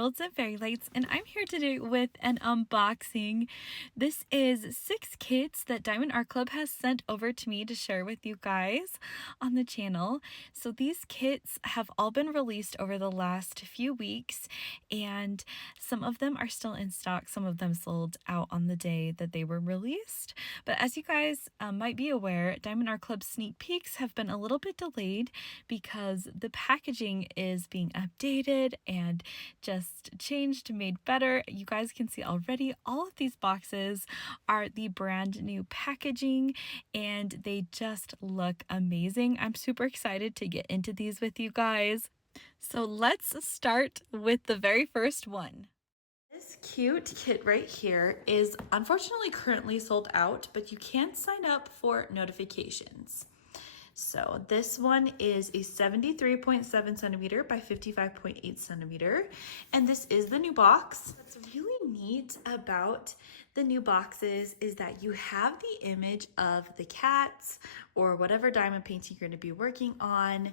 Emeralds and Fairy Lights, and I'm here today with an unboxing. This is 6 kits that Diamond Art Club has sent over to me to share with you guys on the channel. So these kits have all been released over the last few weeks, and some of them are still in stock. Some of them sold out on the day that they were released. But as you guys might be aware, Diamond Art Club sneak peeks have been a little bit delayed because the packaging is being updated and just changed, made better. You guys can see already all of these boxes are the brand new packaging and they just look amazing. I'm super excited to get into these with you guys. So let's start with the very first one. This cute kit right here is unfortunately currently sold out, but you can sign up for notifications. So this one is a 73.7 centimeter by 55.8 centimeter, and this is the new box. What's really neat about the new boxes is that you have the image of the cats or whatever diamond painting you're going to be working on.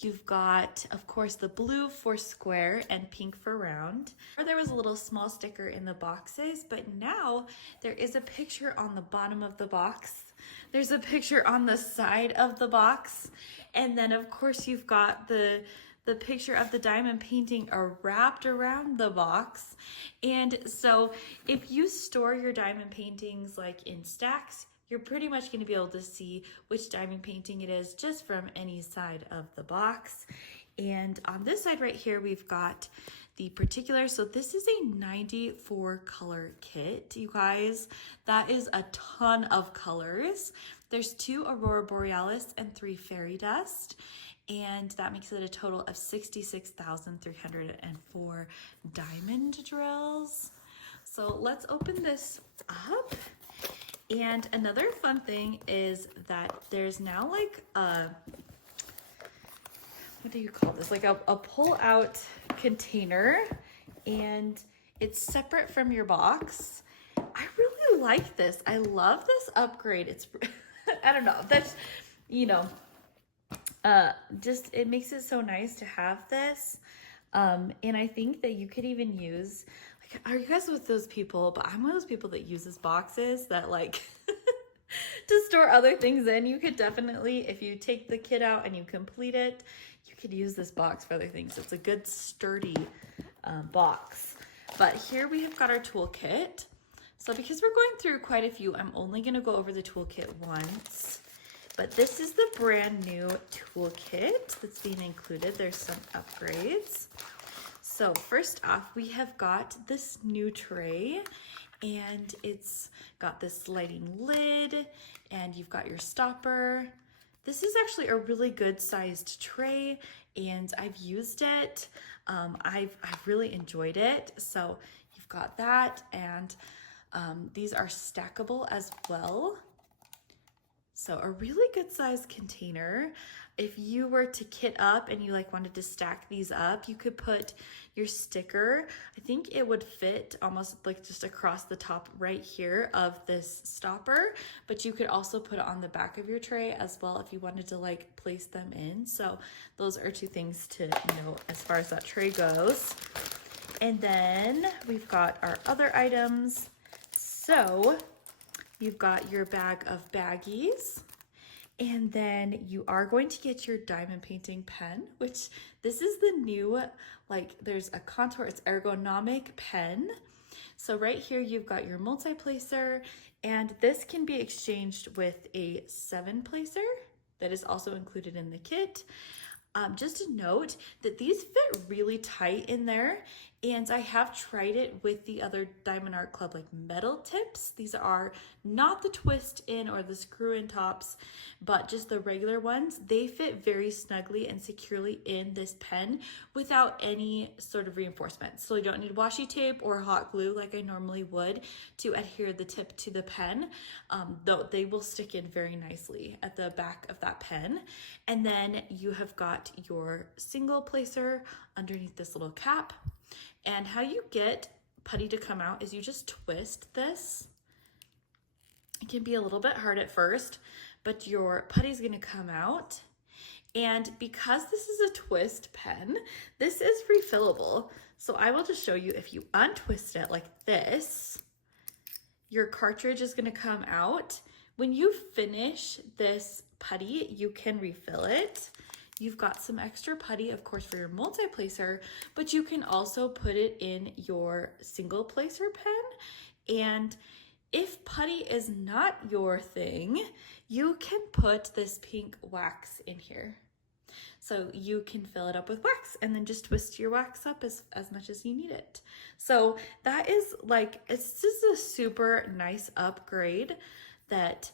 You've got, of course, the blue for square and pink for round. There was a little small sticker in the boxes, but now there is a picture on the bottom of the box. There's a picture on the side of the box, and then of course you've got the picture of the diamond painting wrapped around the box. And so if you store your diamond paintings like in stacks, you're pretty much going to be able to see which diamond painting it is just from any side of the box. And on this side right here, we've got the particular, so this is a 94 color kit, you guys. That is a ton of colors. There's 2 Aurora Borealis and 3 Fairy Dust, and that makes it a total of 66,304 diamond drills. So let's open this up. And another fun thing is that there's now like a, what do you call this? Like a pull out container, and it's separate from your box. I really like this. I love this upgrade. It's, I don't know, that's, you know, just, it makes it so nice to have this. And I think that you could even use, like, are you guys with those people? But I'm one of those people that uses boxes that like to store other things in. You could definitely, if you take the kit out and you complete it, you could use this box for other things. It's a good sturdy box. But here we have got our toolkit. So because we're going through quite a few, I'm only going to go over the toolkit once. But this is the brand new toolkit that's being included. There's some upgrades. So first off, we have got this new tray, and it's got this sliding lid, and you've got your stopper. This is actually a really good sized tray, and I've used it. I've really enjoyed it. So you've got that, and these are stackable as well. So a really good sized container. If you were to kit up and you like wanted to stack these up, you could put your sticker. I think it would fit almost like just across the top right here of this stopper, but you could also put it on the back of your tray as well if you wanted to like place them in. So those are 2 things to note as far as that tray goes. And then we've got our other items. So you've got your bag of baggies, and then you are going to get your diamond painting pen, which this is the new, like there's a contour, it's ergonomic pen. So right here you've got your multi-placer, and this can be exchanged with a 7-placer that is also included in the kit. Just a note that these fit really tight in there, and I have tried it with the other Diamond Art Club like metal tips. These are not the twist in or the screw in tops, but just the regular ones. They fit very snugly and securely in this pen without any sort of reinforcement. So you don't need washi tape or hot glue like I normally would to adhere the tip to the pen, though they will stick in very nicely at the back of that pen. And then you have got your single placer underneath this little cap. And how you get putty to come out is you just twist this. It can be a little bit hard at first, but your putty is going to come out. And because this is a twist pen, this is refillable. So I will just show you, if you untwist it like this, your cartridge is gonna come out. When you finish this putty, you can refill it. You've got some extra putty, of course, for your multi-placer, but you can also put it in your single placer pen. And if putty is not your thing, you can put this pink wax in here. So you can fill it up with wax and then just twist your wax up as much as you need it. So that is like, it's just a super nice upgrade that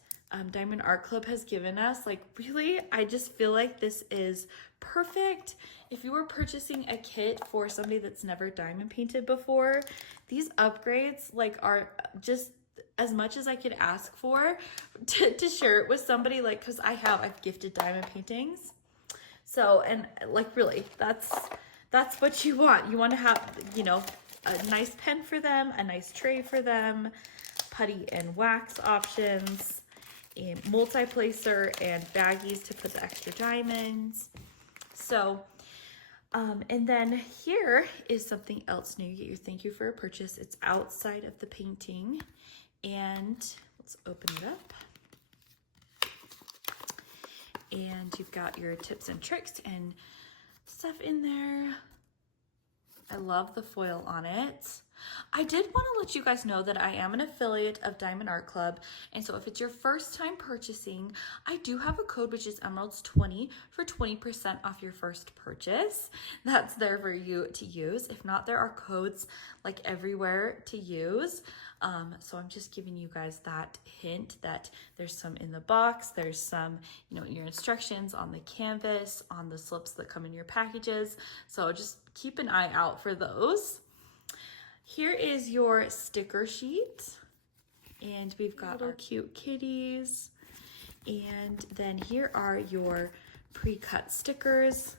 Diamond Art Club has given us. Like, really, I just feel like this is perfect. If you were purchasing a kit for somebody that's never diamond painted before, these upgrades like are just as much as I could ask for to share it with somebody, like, because I've gifted diamond paintings. So, and like, really, that's what you want. You want to have, you know, a nice pen for them, a nice tray for them, putty and wax options, a multi-placer and baggies to put the extra diamonds. So, and then here is something else new. You get your thank you for a purchase. It's outside of the painting, and let's open it up. And you've got your tips and tricks and stuff in there. I love the foil on it. I did want to let you guys know that I am an affiliate of Diamond Art Club, and so if it's your first time purchasing, I do have a code which is Emeralds20 for 20% off your first purchase. That's there for you to use. If not, there are codes like everywhere to use. So I'm just giving you guys that hint that there's some in the box, there's some, you know, in your instructions, on the canvas, on the slips that come in your packages. So just keep an eye out for those. Here is your sticker sheet, and we've got little cute kitties, and then here are your pre-cut stickers.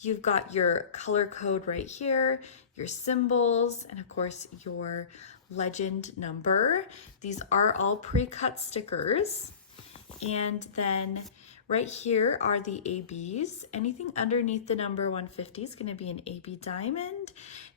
You've got your color code right here, your symbols, and of course your legend number. These are all pre-cut stickers. And then right here are the ABs. Anything underneath the number 150 is going to be an AB diamond,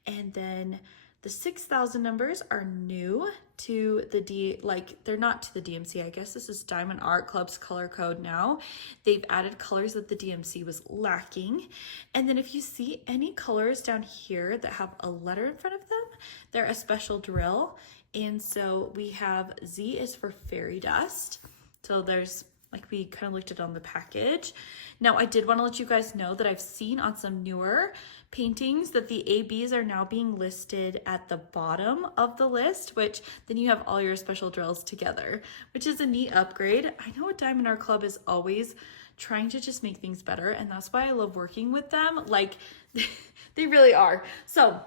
and then the 6,000 numbers are new to the they're not to the DMC. I guess this is Diamond Art Club's color code now. They've added colors that the DMC was lacking. And then if you see any colors down here that have a letter in front of them, they're a special drill. And so we have Z is for fairy dust. So there's, like we kind of looked at on the package. Now I did want to let you guys know that I've seen on some newer paintings that the ABs are now being listed at the bottom of the list, which then you have all your special drills together, which is a neat upgrade. I know Diamond Art Club is always trying to just make things better, and that's why I love working with them. Like, they really are. So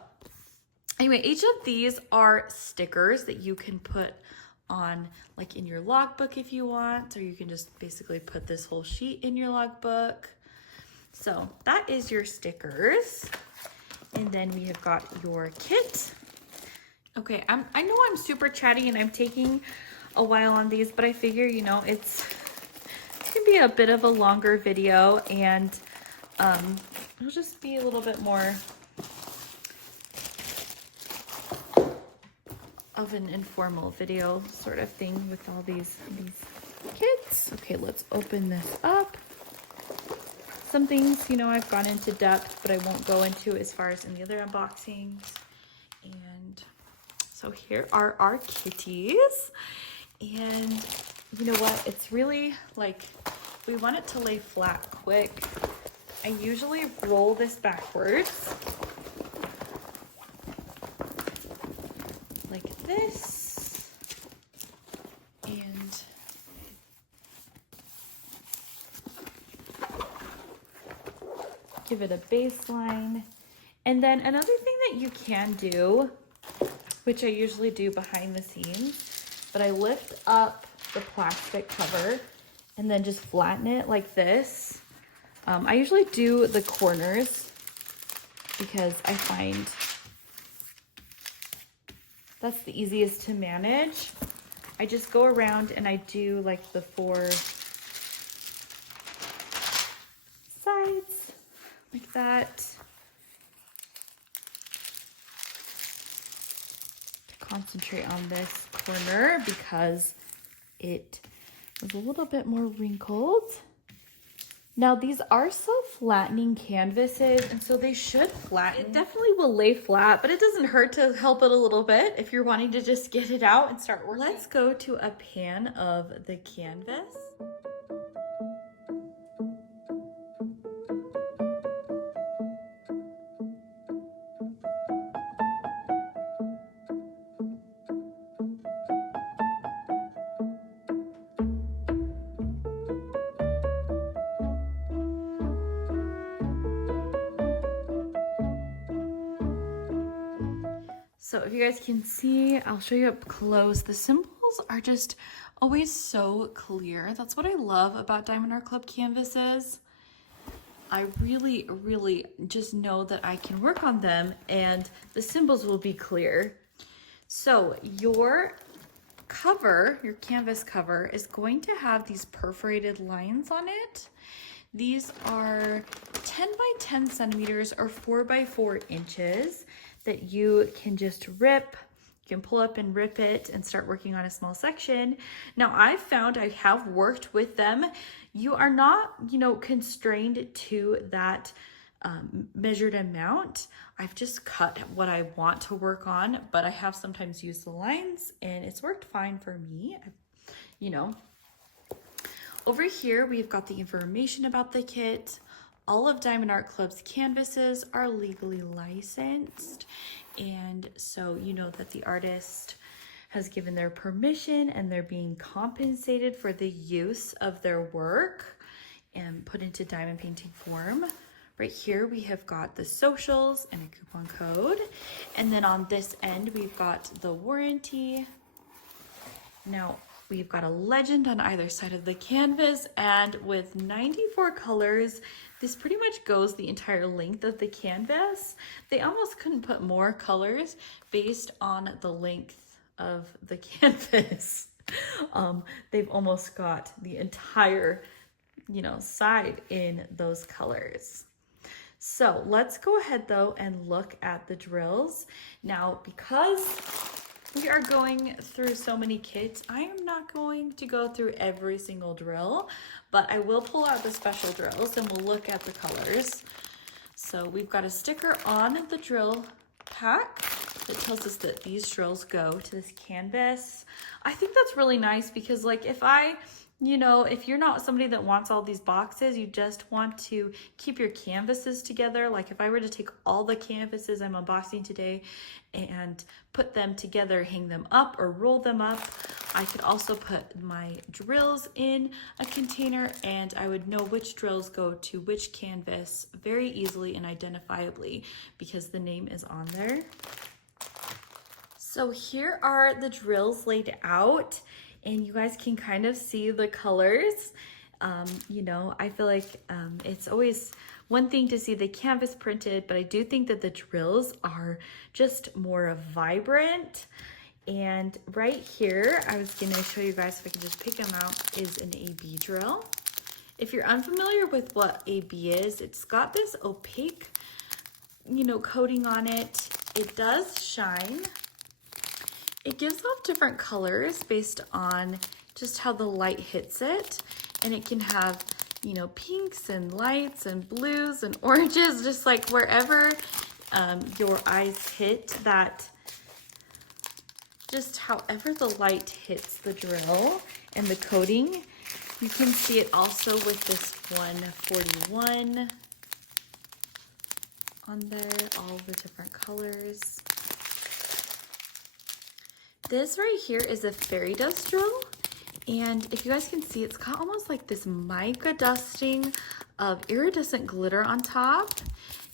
anyway, each of these are stickers that you can put on, like, in your logbook if you want, or you can just basically put this whole sheet in your logbook. So that is your stickers. And then we have got your kit. Okay, I know I'm super chatty and I'm taking a while on these, but I figure, you know, it's gonna be a bit of a longer video, and it'll just be a little bit more of an informal video sort of thing with all these kits. Okay, let's open this up. Some things, you know, I've gone into depth, but I won't go into as far as in the other unboxings. And so here are our kitties. And you know what? It's really like, we want it to lay flat quick. I usually roll this backwards like this, and give it a baseline. And then another thing that you can do, which I usually do behind the scenes, but I lift up the plastic cover and then just flatten it like this. I usually do the corners because I find that's the easiest to manage. I just go around and I do like the 4 sides like that. concentrate on this corner because it was a little bit more wrinkled. Now these are self-flattening canvases, and so they should flatten. It definitely will lay flat, but it doesn't hurt to help it a little bit if you're wanting to just get it out and start working. Let's go to a pan of the canvas. So if you guys can see, I'll show you up close. The symbols are just always so clear. That's what I love about Diamond Art Club canvases. I really just know that I can work on them and the symbols will be clear. So your cover, your canvas cover, is going to have these perforated lines on it. These are 10 by 10 centimeters or 4 by 4 inches that you can just rip. You can pull up and rip it and start working on a small section. Now I've found I have worked with them. You are not, constrained to that measured amount. I've just cut what I want to work on, but I have sometimes used the lines and it's worked fine for me. Over here, we've got the information about the kit. All of Diamond Art Club's canvases are legally licensed. And so you know that the artist has given their permission and they're being compensated for the use of their work and put into diamond painting form. Right here, we have got the socials and a coupon code. And then on this end, we've got the warranty. Now, we've got a legend on either side of the canvas, and with 94 colors, this pretty much goes the entire length of the canvas. They almost couldn't put more colors based on the length of the canvas. They've almost got the entire, side in those colors. So let's go ahead though and look at the drills. Now, because we are going through so many kits, I am not going to go through every single drill, but I will pull out the special drills and we'll look at the colors. So we've got a sticker on the drill pack that tells us that these drills go to this canvas. I think that's really nice because if you're not somebody that wants all these boxes, you just want to keep your canvases together. Like if I were to take all the canvases I'm unboxing today and put them together, hang them up or roll them up, I could also put my drills in a container and I would know which drills go to which canvas very easily and identifiably because the name is on there. So here are the drills laid out. And you guys can kind of see the colors. I feel like it's always one thing to see the canvas printed, but I do think that the drills are just more vibrant. And right here, I was gonna show you guys, if I can just pick them out, is an AB drill. If you're unfamiliar with what AB is, it's got this opaque, coating on it. It does shine. It gives off different colors based on just how the light hits it. And it can have, pinks and lights and blues and oranges, just like wherever your eyes hit that, just however the light hits the drill and the coating. You can see it also with this 141 on there, all the different colors. This right here is a fairy dust drill, and if you guys can see, it's got almost like this mica dusting of iridescent glitter on top.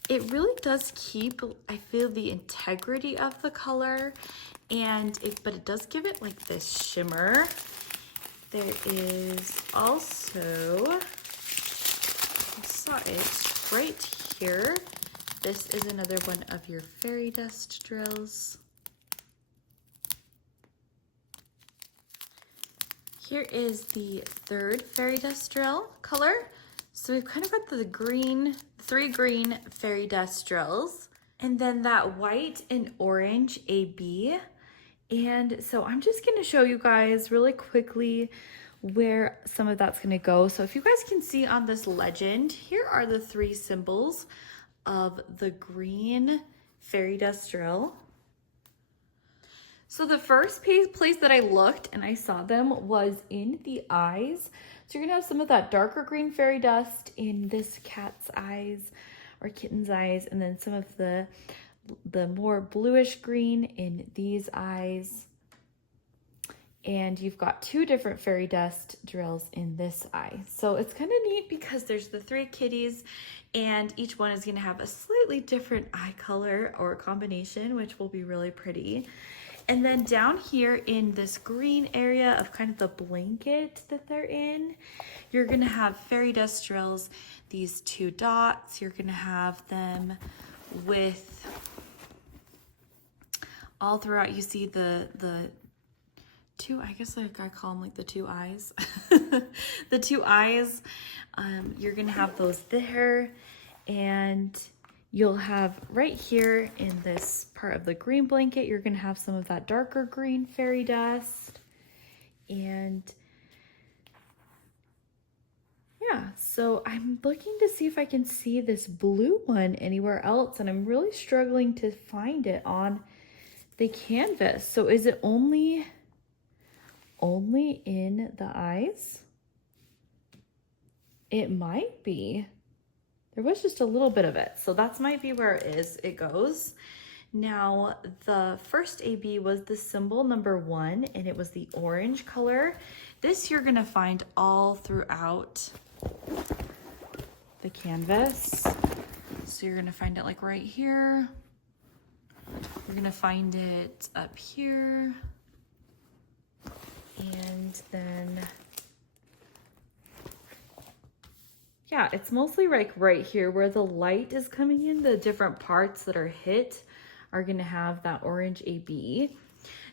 It really does keep, I feel, the integrity of the color, but it does give it like this shimmer. There is also, I saw it right here. This is another one of your fairy dust drills. Here is the third fairy dust drill color. So we've kind of got the green, 3 green fairy dust drills. And then that white and orange AB And so I'm just going to show you guys really quickly where some of that's going to go. So if you guys can see on this legend, here are the 3 symbols of the green fairy dust drill. So the first place that I looked and I saw them was in the eyes. So you're gonna have some of that darker green fairy dust in this cat's eyes or kitten's eyes, and then some of the more bluish green in these eyes. And you've got 2 different fairy dust drills in this eye. So it's kind of neat because there's the 3 kitties and each one is gonna have a slightly different eye color or combination, which will be really pretty. And then down here in this green area of kind of the blanket that they're in, you're gonna have fairy dust drills, these 2 dots. You're gonna have them with all throughout. You see the 2, I guess like I call them like the 2 eyes. The 2 eyes, you're gonna have those there, and you'll have right here in this part of the green blanket, you're gonna have some of that darker green fairy dust. And yeah, so I'm looking to see if I can see this blue one anywhere else, and I'm really struggling to find it on the canvas. So is it only in the eyes? It might be. There was just a little bit of it. So that might be where it goes. Now, the first AB was the symbol number 1, and it was the orange color. This you're gonna find all throughout the canvas. So you're gonna find it like right here. You're gonna find it up here. And then, yeah, it's mostly like right here where the light is coming in. The different parts that are hit are gonna have that orange AB.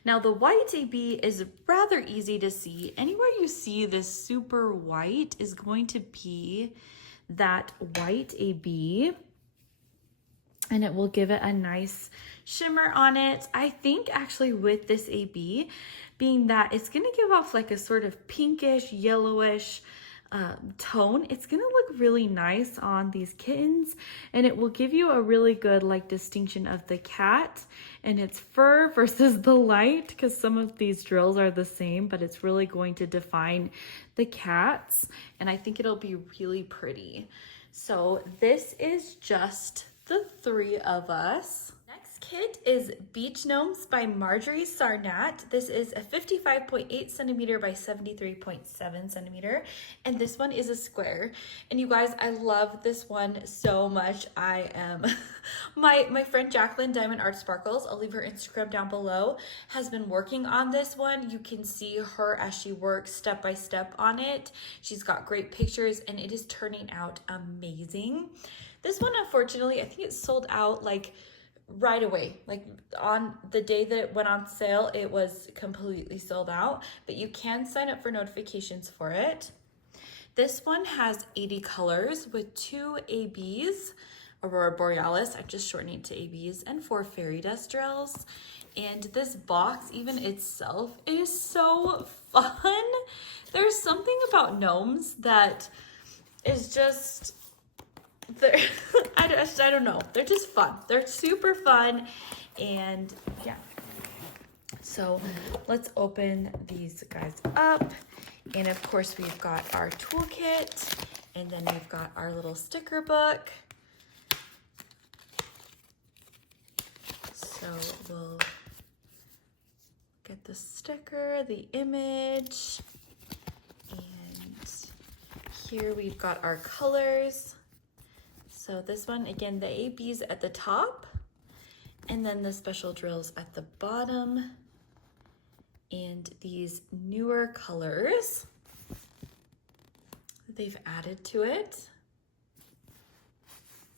Now the white AB is rather easy to see. Anywhere you see this super white is going to be that white AB, and it will give it a nice shimmer on it. I think actually with this AB, being that it's gonna give off like a sort of pinkish, yellowish tone, it's gonna look really nice on these kittens, and it will give you a really good like distinction of the cat and its fur versus the light, because some of these drills are the same, but it's really going to define the cats, and I think it'll be really pretty. So this is just the 3 of us. Next kit is Beach Gnomes by Marjorie Sarnat. This is a 55.8 centimeter by 73.7 centimeter, and this one is a square. And you guys, I love this one so much. I am my friend Jacqueline Diamond Art Sparkles, I'll leave her Instagram down below, has been working on this one. You can see her as she works step by step on it. She's got great pictures, and it is turning out amazing. This one, unfortunately, I think it sold out like right away. Like on the day that it went on sale, it was completely sold out, but you can sign up for notifications for it. This one has 80 colors with 2 ABs, Aurora Borealis, I'm just shortening it to ABs, and 4 fairy dust drills. And this box, even itself, is so fun. There's something about gnomes that is just, I don't know. They're just fun. They're super fun. And yeah. So let's open these guys up. And of course we've got our toolkit, and then we've got our little sticker book. So we'll get the sticker, the image, and here we've got our colors. So this one, again, the AB's at the top, and then the special drills at the bottom, and these newer colors that they've added to it.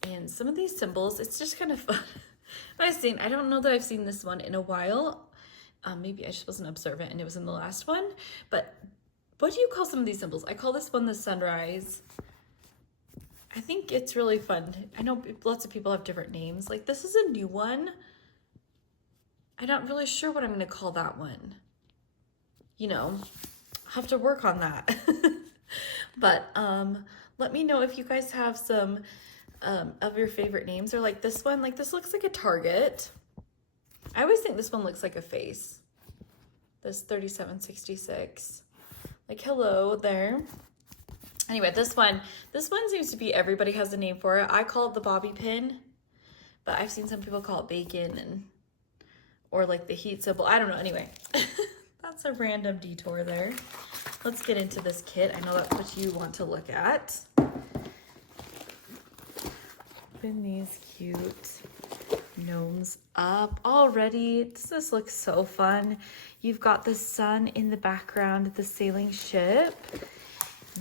And some of these symbols, it's just kind of fun. I don't know that I've seen this one in a while. Maybe I just wasn't observant and it was in the last one, but what do you call some of these symbols? I call this one the sunrise. I think it's really fun. I know lots of people have different names. Like this is a new one. I'm not really sure what I'm gonna call that one. You know, have to work on that. But let me know if you guys have some of your favorite names, or like this one. Like this looks like a target. I always think this one looks like a face. This 3766. Like hello there. Anyway, this one seems to be, everybody has a name for it. I call it the bobby pin, but I've seen some people call it bacon, and or like the heat symbol. I don't know. Anyway, that's a random detour there. Let's get into this kit. I know that's what you want to look at. Open these cute gnomes up already. This looks so fun. You've got the sun in the background, the sailing ship.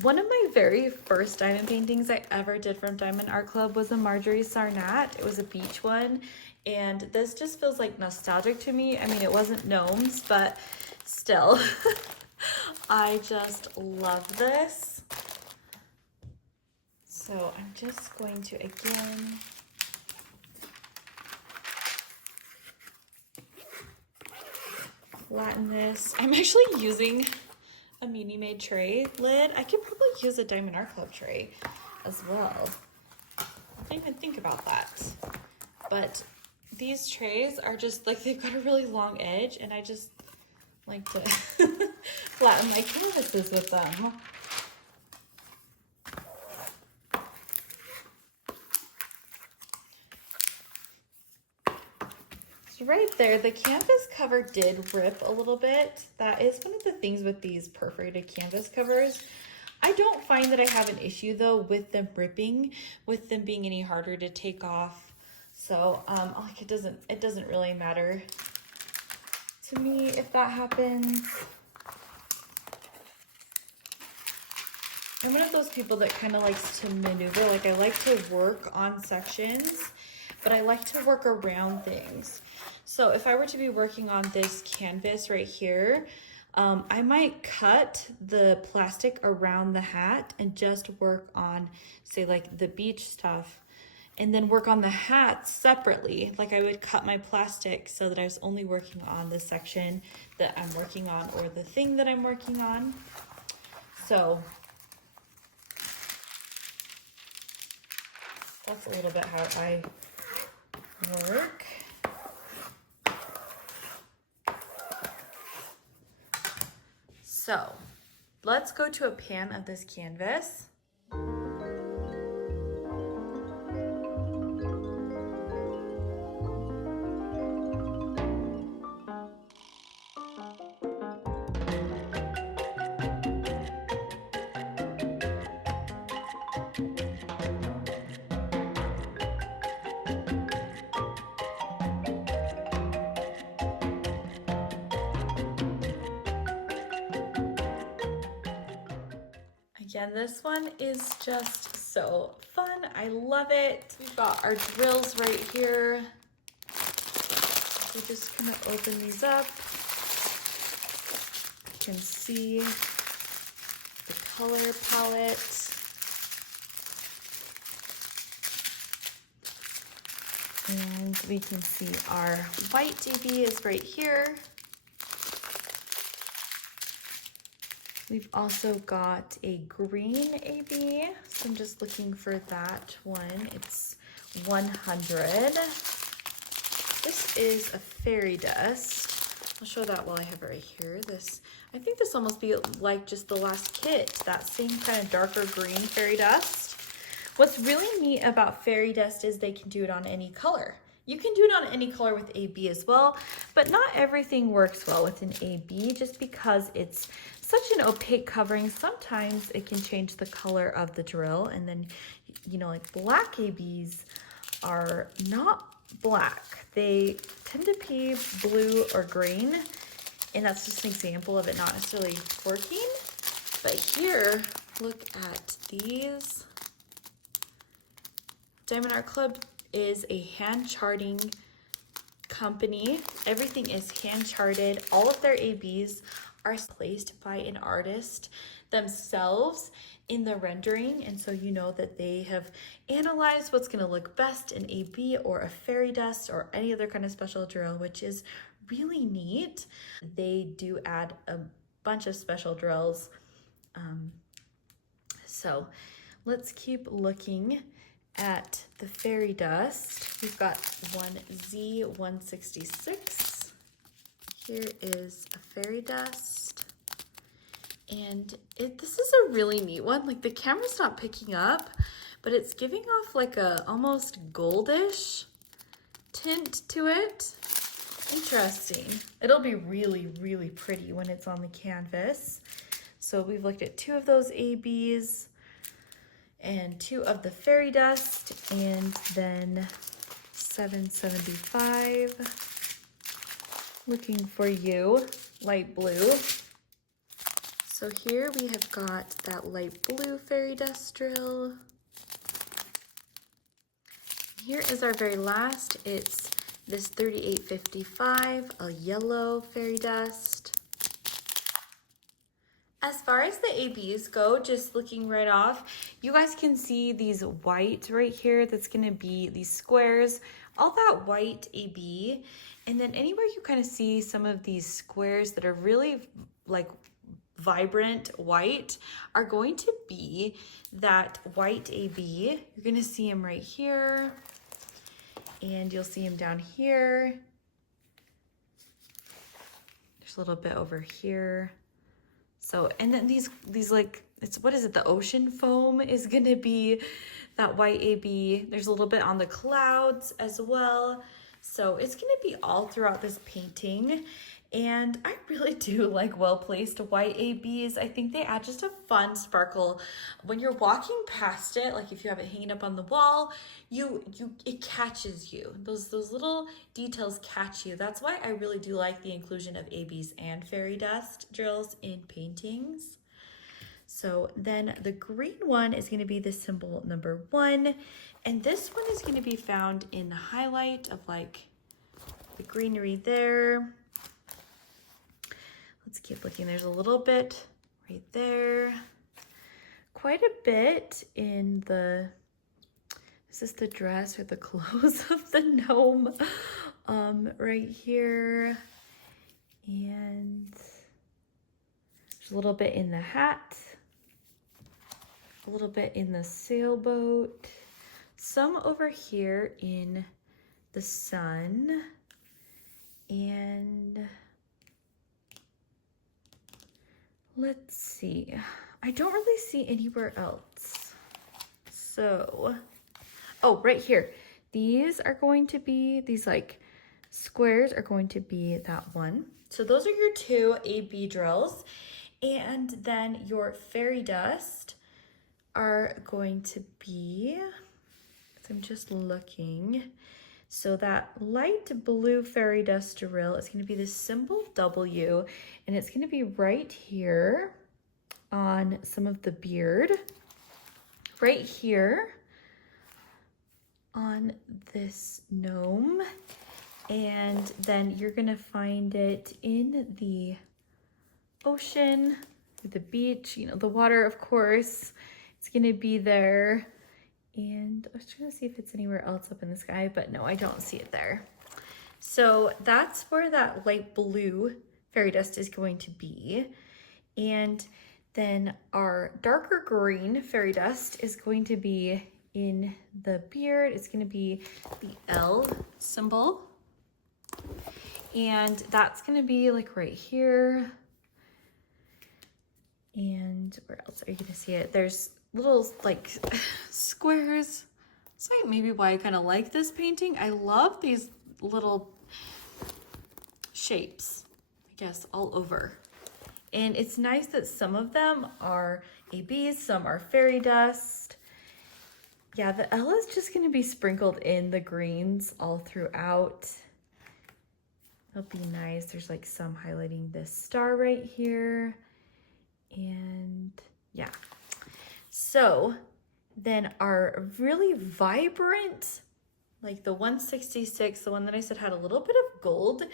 One of my very first diamond paintings I ever did from Diamond Art Club was a Marjorie Sarnat. It was a beach one, and this just feels like nostalgic to me. I mean, it wasn't gnomes, but still. I just love this. So I'm just going to, again, flatten this. I'm actually using a Muni Made tray lid. I could probably use a Diamond Art Club tray as well. I didn't even think about that. But these trays are just like, they've got a really long edge, and I just like to flatten my canvases with them. Right there, the canvas cover did rip a little bit. That is one of the things with these perforated canvas covers. I don't find that I have an issue though with them ripping, with them being any harder to take off. So like it doesn't really matter to me if that happens. I'm one of those people that kind of likes to maneuver. Like I like to work on sections, but I like to work around things. So if I were to be working on this canvas right here, I might cut the plastic around the hat and just work on, say, like the beach stuff, and then work on the hat separately. Like I would cut my plastic so that I was only working on the section that I'm working on, or the thing that I'm working on. So that's a little bit how I work. So let's go to a pan of this canvas. Again, this one is just so fun. I love it. We've got our drills right here. We're just gonna open these up. You can see the color palette. And we can see our white DB is right here. We've also got a green AB, so I'm just looking for that one. It's 100. This is a fairy dust. I'll show that while I have it right here. I think this almost be like just the last kit, that same kind of darker green fairy dust. What's really neat about fairy dust is they can do it on any color. You can do it on any color with AB as well, but not everything works well with an AB just because it's such an opaque covering. Sometimes it can change the color of the drill, and then, you know, like black ABs are not black. They tend to be blue or green, and that's just an example of it not necessarily working. But here, look at these. Diamond Art Club is a hand charting company. Everything is hand charted. All of their ABs are placed by an artist themselves in the rendering, and so you know that they have analyzed what's going to look best in AB or a fairy dust or any other kind of special drill, which is really neat. They do add a bunch of special drills. So let's keep looking at the fairy dust. We've got one Z166. Here is a fairy dust. And this is a really neat one. Like the camera's not picking up, but it's giving off like a almost goldish tint to it. Interesting. It'll be really, really pretty when it's on the canvas. So we've looked at 2 of those ABs and 2 of the fairy dust, and then 775. Looking for you, light blue. So here we have got that light blue fairy dust drill. Here is our very last. It's this 3855, a yellow fairy dust. As far as the ABs go, just looking right off, you guys can see these white right here. That's gonna be these squares, all that white AB. And then anywhere you kind of see some of these squares that are really like vibrant white are going to be that white AB. You're gonna see them right here, and you'll see them down here. There's a little bit over here. So, and then these like, what is it? The ocean foam is gonna be that white AB. There's a little bit on the clouds as well. So it's gonna be all throughout this painting. And I really do like well-placed white ABs. I think they add just a fun sparkle. When you're walking past it, like if you have it hanging up on the wall, it catches you. Those little details catch you. That's why I really do like the inclusion of ABs and fairy dust drills in paintings. So then the green one is gonna be the symbol number 1. And this one is gonna be found in the highlight of like the greenery there. Let's keep looking. There's a little bit right there. Quite a bit in the, is this the dress or the clothes of the gnome? Right here. And there's a little bit in the hat. A little bit in the sailboat. Some over here in the sun. And let's see. I don't really see anywhere else. So, oh, right here. These are going to be, these like squares are going to be that one. So those are your 2 AB drills. And then your fairy dust are going to be, so I'm just looking. So that light blue fairy dust drill is going to be the symbol W, and it's going to be right here on some of the beard, right here on this gnome, and then you're going to find it in the ocean, the beach, you know, the water, of course. It's going to be there. And I was trying to see if it's anywhere else up in the sky, but no, I don't see it there. So that's where that light blue fairy dust is going to be. And then our darker green fairy dust is going to be in the beard. It's going to be the L symbol. And that's going to be like right here. And where else are you going to see it? There's little like squares. That's maybe why I kind of like this painting. I love these little shapes, I guess, all over. And it's nice that some of them are ABs, some are fairy dust. Yeah, the L is just going to be sprinkled in the greens all throughout. That'll be nice. There's like some highlighting this star right here. And yeah. So then our really vibrant, like the 166, the one that I said had a little bit of gold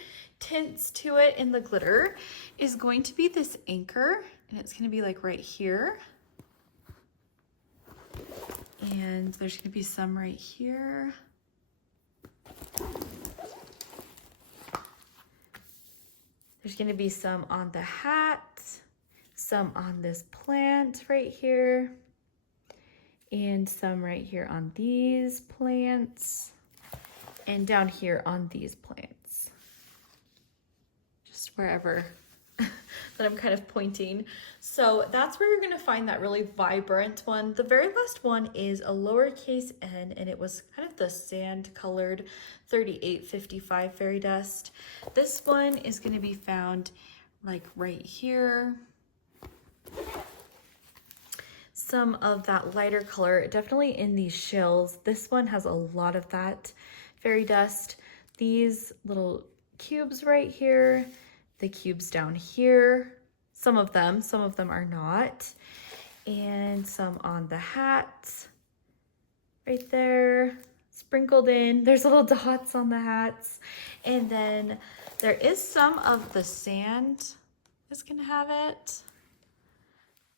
tints to it in the glitter, is going to be this anchor, and it's going to be like right here. And there's going to be some right here. There's gonna be some on the hat, some on this plant right here, and some right here on these plants, and down here on these plants. Just wherever that I'm kind of pointing. So that's where you're gonna find that really vibrant one. The very last one is a lowercase n, and it was kind of the sand colored 3855 fairy dust. This one is gonna be found like right here. Some of that lighter color, definitely in these shells. This one has a lot of that fairy dust. These little cubes right here, the cubes down here, some of them are not, and some on the hat right there, sprinkled in. There's little dots on the hats, and then there is some of the sand is gonna have it.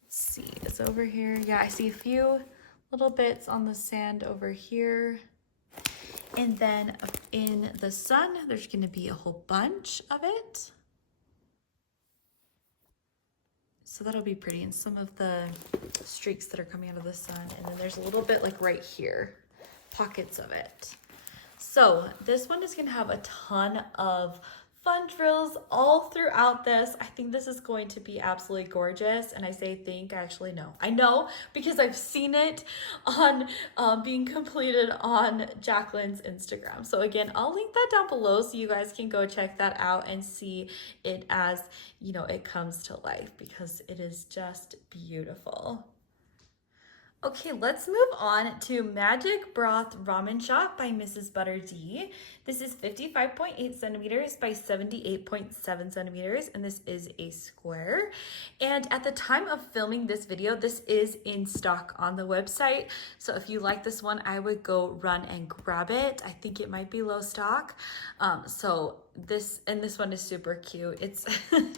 Let's see, it's over here. Yeah, I see a few little bits on the sand over here. And then in the sun, there's gonna be a whole bunch of it. So that'll be pretty, and some of the streaks that are coming out of the sun. And then there's a little bit like right here, pockets of it. So this one is gonna have a ton of fun drills all throughout this. I think this is going to be absolutely gorgeous. And I say think, I actually know. I know because I've seen it on being completed on Jacqueline's Instagram. So again, I'll link that down below so you guys can go check that out and see it as, you know, it comes to life, because it is just beautiful. Okay, let's move on to Magic Broth Ramen Shop by Mrs. Butter D. This is 55.8 centimeters by 78.7 centimeters, and this is a square. And at the time of filming this video, this is in stock on the website. So if you like this one, I would go run and grab it. I think it might be low stock. This one is super cute. It's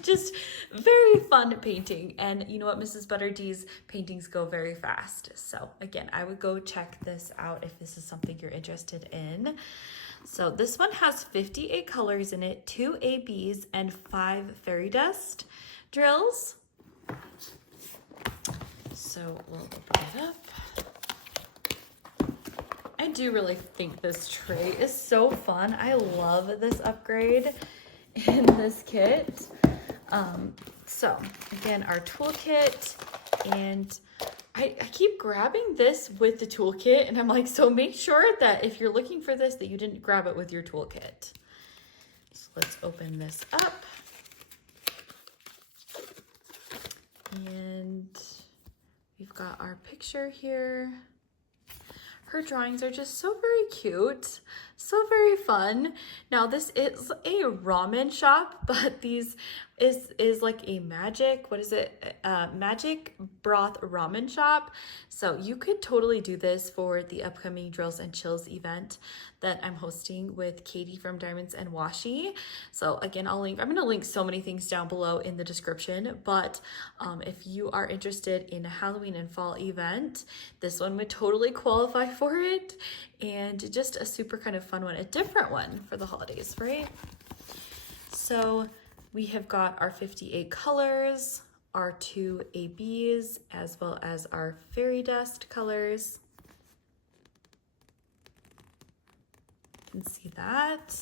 just very fun painting, and you know what, Mrs. Butter D's paintings go very fast. So again, I would go check this out if this is something you're interested in. So this one has 58 colors in it, 2 ABs, and 5 fairy dust drills. So we'll open it up. I do really think this tray is so fun. I love this upgrade in this kit. So again, our toolkit, and I keep grabbing this with the toolkit, and I'm like, so make sure that if you're looking for this, that you didn't grab it with your toolkit. So let's open this up. And we've got our picture here. Her drawings are just so very cute, so very fun. Now this is a ramen shop, but these is like a magic, what is it? Magic Broth Ramen Shop. So you could totally do this for the upcoming Drills and Chills event that I'm hosting with Katie from Diamonds and Washi. So again, I'm gonna link so many things down below in the description, but if you are interested in a Halloween and fall event, this one would totally qualify for it, and just a super kind of fun one, a different one for the holidays, right? So we have got our 58 colors, our 2 ABs, as well as our fairy dust colors. You can see that.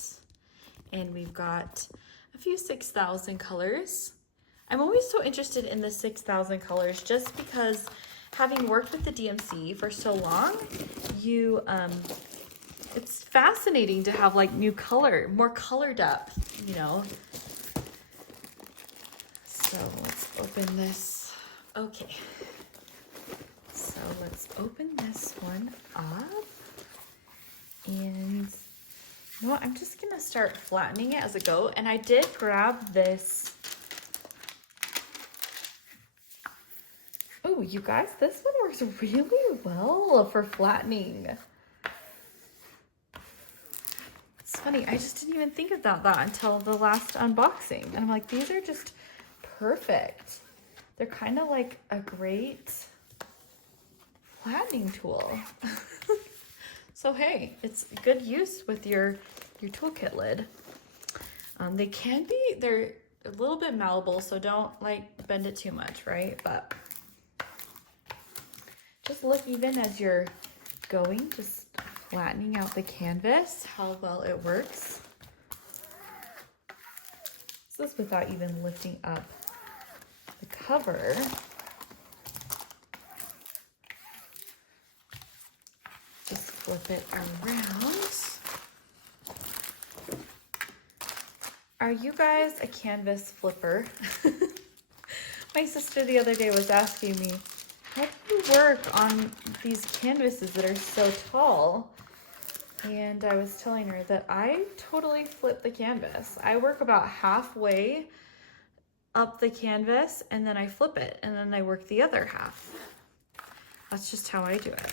And we've got a few 6,000 colors. I'm always so interested in the 6,000 colors, just because having worked with the DMC for so long, it's fascinating to have like new color, more color depth, you know. So let's open this. Okay. So let's open this one up. And you know what? I'm just gonna start flattening it as I go. And I did grab this. Oh, you guys, this one works really well for flattening. It's funny, I just didn't even think about that until the last unboxing. And I'm like, these are just perfect. They're kind of like a great flattening tool. So hey, it's good use with your toolkit lid. They're a little bit malleable, so don't like bend it too much, right? But just look, even as you're going, just flattening out the canvas, how well it works. This is without even lifting up the cover. Just flip it around. Are you guys a canvas flipper? My sister the other day was asking me, how do you work on these canvases that are so tall? And I was telling her that I totally flip the canvas. I work about halfway up the canvas and then I flip it and then I work the other half. That's just how I do it.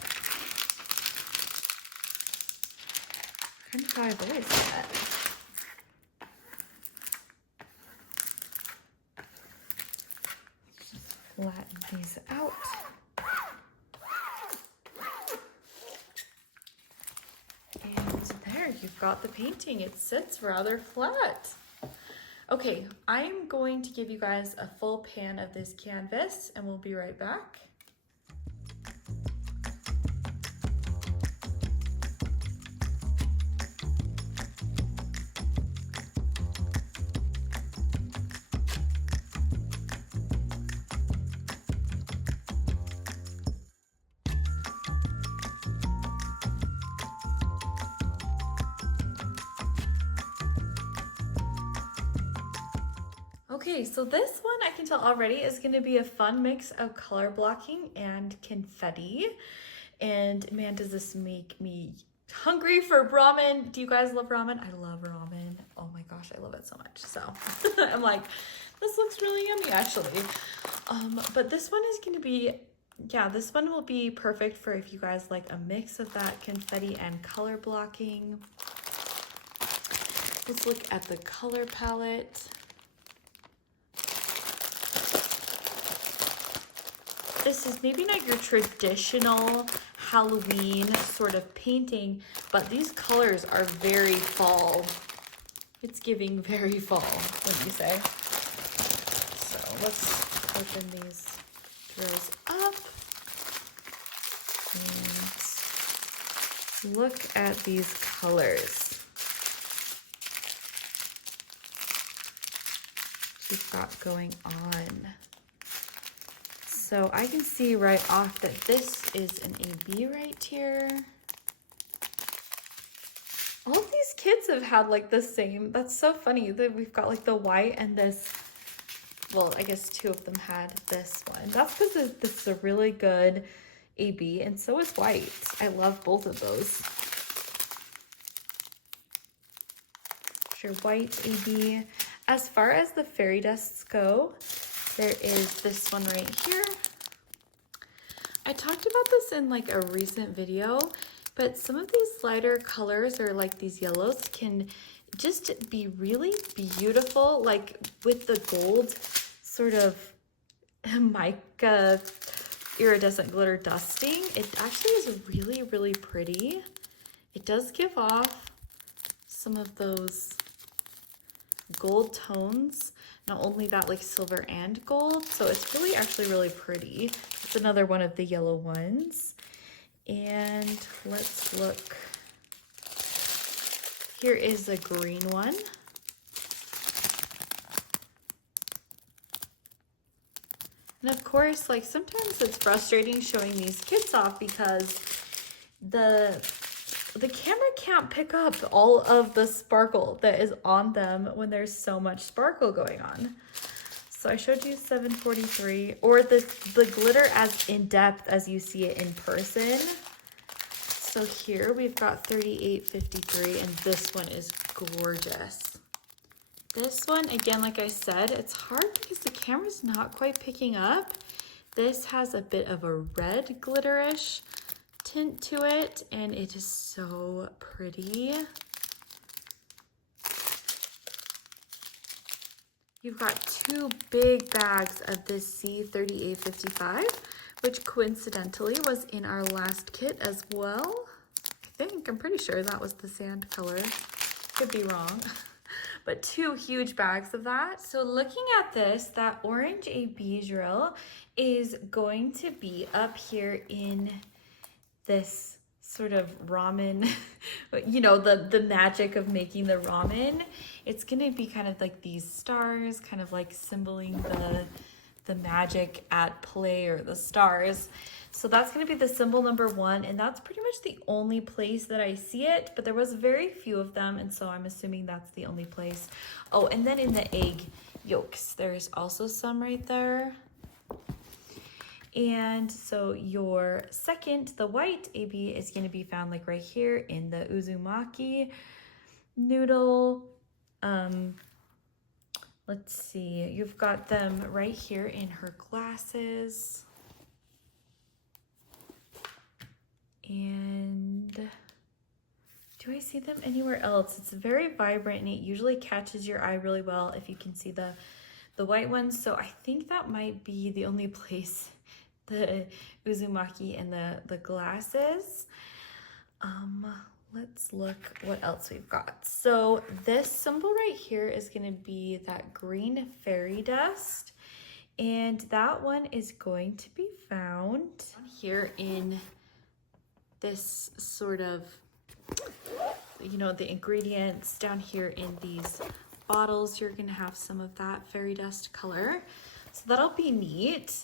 Kind of how I've always done it. Just flatten these out. You've got the painting. It sits rather flat. Okay, I'm going to give you guys a full pan of this canvas and we'll be right back. Okay, so this one I can tell already is going to be a fun mix of color blocking and confetti. And man, does this make me hungry for ramen. Do you guys love ramen? I love ramen. Oh my gosh, I love it so much. So I'm like, this looks really yummy actually. But this one is going to be, yeah, this one will be perfect for if you guys like a mix of that confetti and color blocking. Let's look at the color palette. This is maybe not your traditional Halloween sort of painting, but these colors are very fall. It's giving very fall, wouldn't you say? So let's open these drawers up and look at these colors she's got going on. So I can see right off that this is an AB right here. All of these kids have had like the same, that's so funny that we've got like the white and this, well, I guess two of them had this one. That's because this is a really good AB and so is white. I love both of those. Sure, white AB. As far as the fairy dusts go, there is this one right here. I talked about this in like a recent video, but some of these lighter colors or like these yellows can just be really beautiful, like with the gold sort of mica iridescent glitter dusting. It actually is really, really pretty. It does give off some of those gold tones. Not only that, like silver and gold. So it's really actually really pretty. It's another one of the yellow ones. And let's look. Here is a green one. And of course, like sometimes it's frustrating showing these kits off because the camera can't pick up all of the sparkle that is on them when there's so much sparkle going on. So I showed you 743, or the glitter as in depth as you see it in person. So here we've got 3853, and this one is gorgeous. This one, again, like I said, it's hard because the camera's not quite picking up. This has a bit of a red glitterish tint to it, and it is so pretty. You've got two big bags of this C3855, which coincidentally was in our last kit as well. I'm pretty sure that was the sand color. Could be wrong. but 2 huge bags of that. So looking at this, that orange AB drill is going to be up here in this sort of ramen, you know, the magic of making the ramen. It's gonna be kind of like these stars, kind of like symboling the magic at play, or the stars. So that's gonna be the symbol number 1, and that's pretty much the only place that I see it, but there was very few of them, and so I'm assuming that's the only place. Oh, and then in the egg yolks, there's also some right there. And so your second, the white AB, is going to be found like right here in the uzumaki noodle. Let's see, you've got them right here in her glasses. And do I see them anywhere else? It's very vibrant and it usually catches your eye really well if you can see the white ones. So I think that might be the only place, the uzumaki and the glasses. Let's look what else we've got. So this symbol right here is going to be that green fairy dust, and that one is going to be found here in this sort of, you know, the ingredients down here in these bottles. You're going to have some of that fairy dust color, so that'll be neat.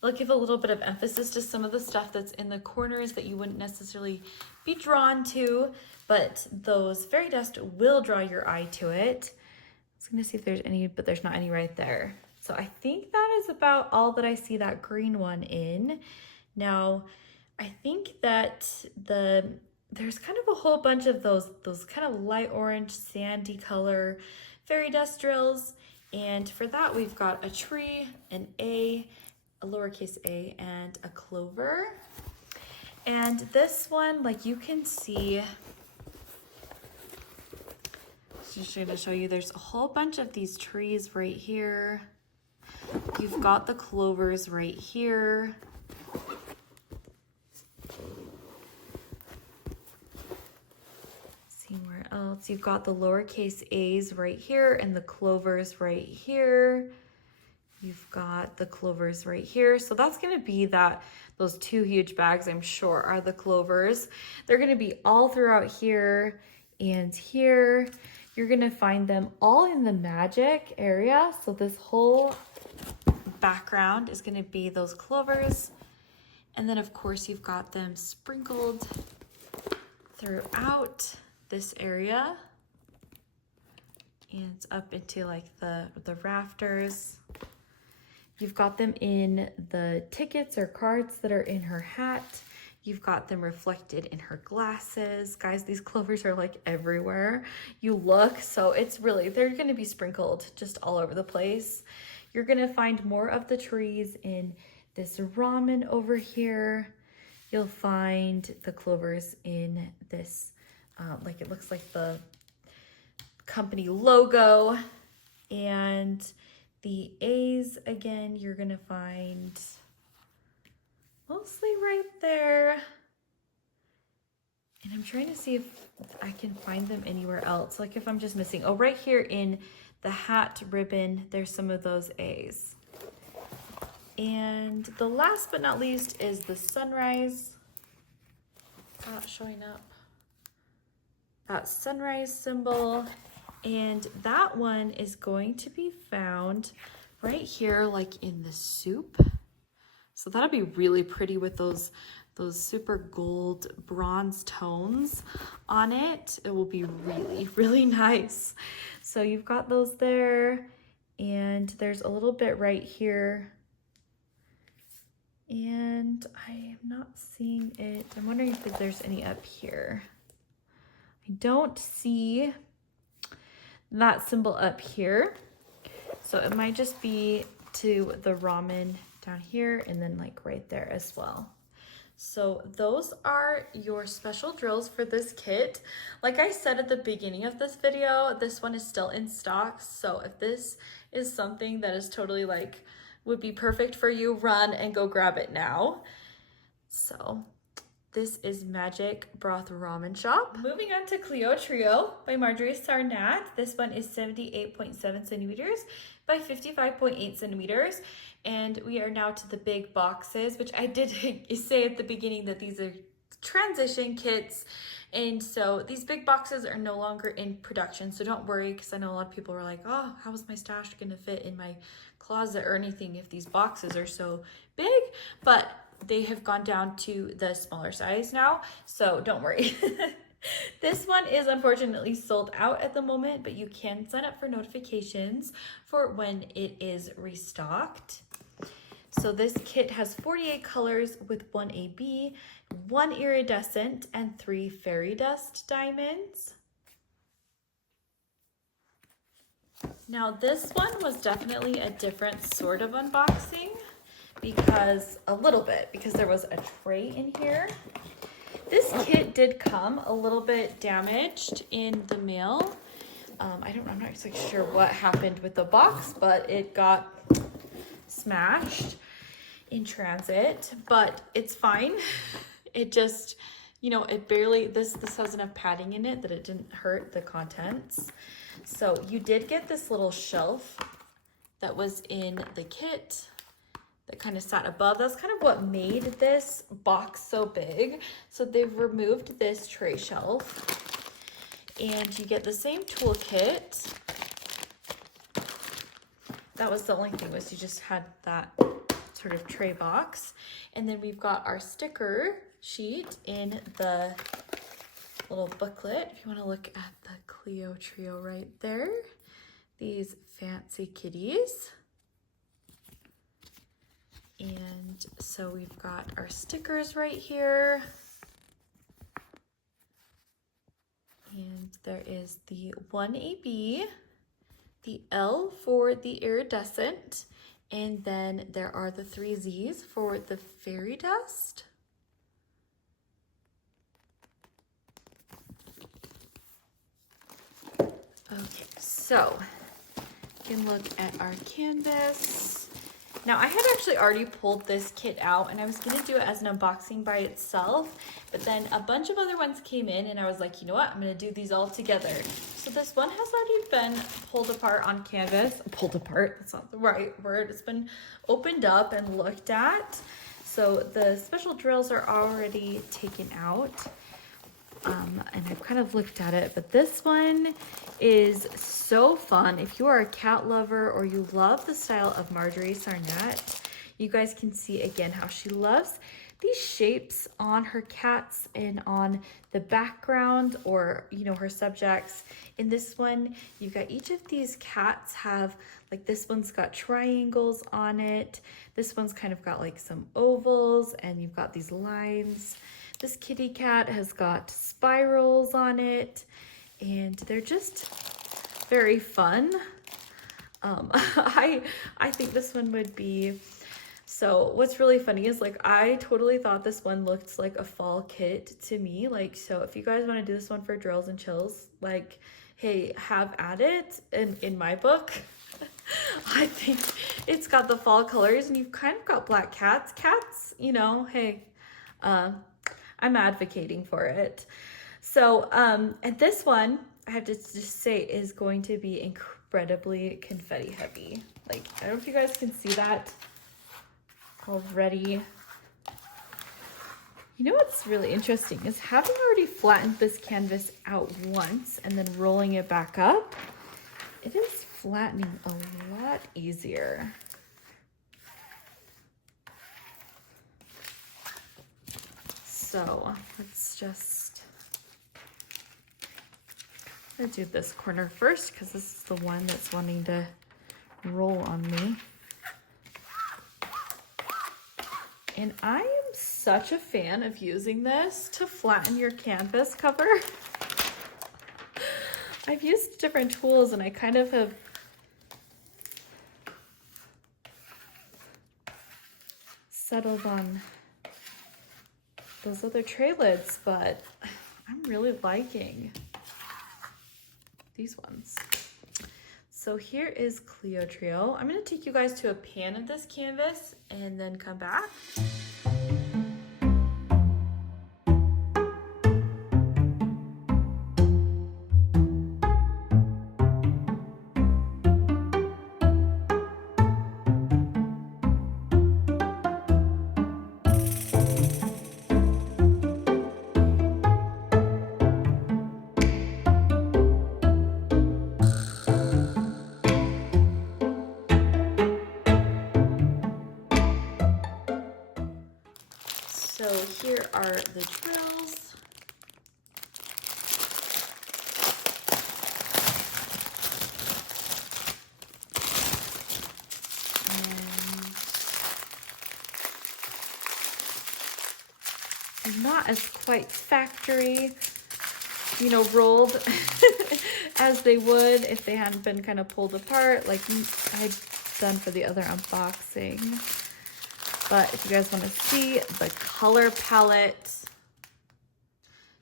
They'll give a little bit of emphasis to some of the stuff that's in the corners that you wouldn't necessarily be drawn to, but those fairy dust will draw your eye to it. I was gonna see if there's any, but there's not any right there. So I think that is about all that I see that green one in. Now, I think that there's kind of a whole bunch of those kind of light orange, sandy color fairy dust drills. And for that, we've got a tree, an A, a lowercase a, and a clover. And this one, like you can see, just going to show you, there's a whole bunch of these trees right here. You've got the clovers right here. See where else? You've got the lowercase a's right here and the clovers right here. You've got the clovers right here. So that's going to be those 2 huge bags, I'm sure, are the clovers. They're going to be all throughout here and here. You're going to find them all in the magic area. So this whole background is going to be those clovers. And then, of course, you've got them sprinkled throughout this area. And up into like the rafters. You've got them in the tickets or cards that are in her hat. You've got them reflected in her glasses. Guys, these clovers are like everywhere you look. So it's really, they're going to be sprinkled just all over the place. You're going to find more of the trees in this ramen over here. You'll find the clovers in this, like it looks like the company logo. And the A's, again, you're going to find mostly right there. And I'm trying to see if I can find them anywhere else. Like if I'm just missing. Oh, right here in the hat ribbon, there's some of those A's. And the last but not least is the sunrise. Not showing up. That sunrise symbol. And that one is going to be found right here, like in the soup. So that'll be really pretty with those super gold bronze tones on it. It will be really, really nice. So you've got those there, and there's a little bit right here. And I am not seeing it. I'm wondering if there's any up here. I don't see that symbol up here, so it might just be to the ramen down here and then like right there as well. So those are your special drills for this kit. Like I said at the beginning of this video, this one is still in stock, so if this is something that is totally like would be perfect for you, run and go grab it now. So This is Magic Broth Ramen Shop. Moving on to Cleo Trio by Marjorie Sarnat. This one is 78.7 centimeters by 55.8 centimeters. And we are now to the big boxes, which I did say at the beginning that these are transition kits. And so these big boxes are no longer in production. So don't worry, because I know a lot of people were like, oh, how is my stash going to fit in my closet or anything if these boxes are so big? But they have gone down to the smaller size now, so don't worry. This one is unfortunately sold out at the moment, but you can sign up for notifications for when it is restocked. So this kit has 48 colors with 1 AB, 1 iridescent, and 3 fairy dust diamonds. Now this one was definitely a different sort of unboxing. Because there was a tray in here. This kit did come a little bit damaged in the mail. I'm not exactly sure what happened with the box, but it got smashed in transit, but it's fine. It just, it barely, this has enough padding in it that it didn't hurt the contents. So you did get this little shelf that was in the kit that kind of sat above. That's kind of what made this box so big. So they've removed this tray shelf and you get the same toolkit. That was the only thing, was you just had that sort of tray box. And then we've got our sticker sheet in the little booklet. If you want to look at the Cleo Trio right there, these fancy kitties. And so we've got our stickers right here. And there is the 1AB, the L for the iridescent, and then there are the 3 Z's for the fairy dust. Okay, so you can look at our canvas. Now I had actually already pulled this kit out and I was gonna do it as an unboxing by itself, but then a bunch of other ones came in and I was like, you know what, I'm gonna do these all together. So this one has already been pulled apart on canvas. Pulled apart, that's not the right word. It's been opened up and looked at. So the special drills are already taken out. And I've kind of looked at it, but this one is so fun. If you are a cat lover or you love the style of Marjorie Sarnat, you guys can see again how she loves these shapes on her cats and on the background, or her subjects. In this one, you've got each of these cats have, like, this one's got triangles on it. This one's kind of got like some ovals, and you've got these lines. This kitty cat has got spirals on it, and they're just very fun. I think this one would be, so what's really funny is, like, I totally thought this one looked like a fall kit to me. Like, so if you guys want to do this one for drills and chills, like, hey, have at it. In my book, I think it's got the fall colors, and you've kind of got black cats, hey, I'm advocating for it. So, and this one, I have to just say, is going to be incredibly confetti heavy. Like, I don't know if you guys can see that already. You know what's really interesting is, having already flattened this canvas out once and then rolling it back up, it is flattening a lot easier. So let's do this corner first, because this is the one that's wanting to roll on me. And I am such a fan of using this to flatten your canvas cover. I've used different tools and I kind of have settled on those other tray lids, but I'm really liking these ones. So here is Cleo Trio. I'm going to take you guys to a pan of this canvas and then come back. here are the drills. And not as quite factory, you know, rolled as they would if they hadn't been kind of pulled apart like I'd done for the other unboxing. But if you guys want to see the color palette,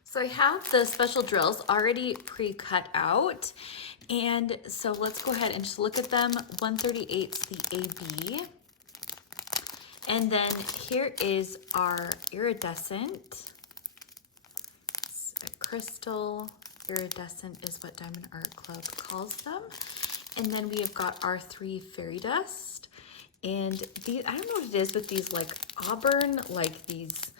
so I have the special drills already pre-cut out, and so let's go ahead and just look at them. 138's the AB, and then here is our iridescent. It's a crystal. Iridescent is what Diamond Art Club calls them. And then we have got our 3 fairy dust. And these, I don't know what it is, but these like auburn, like these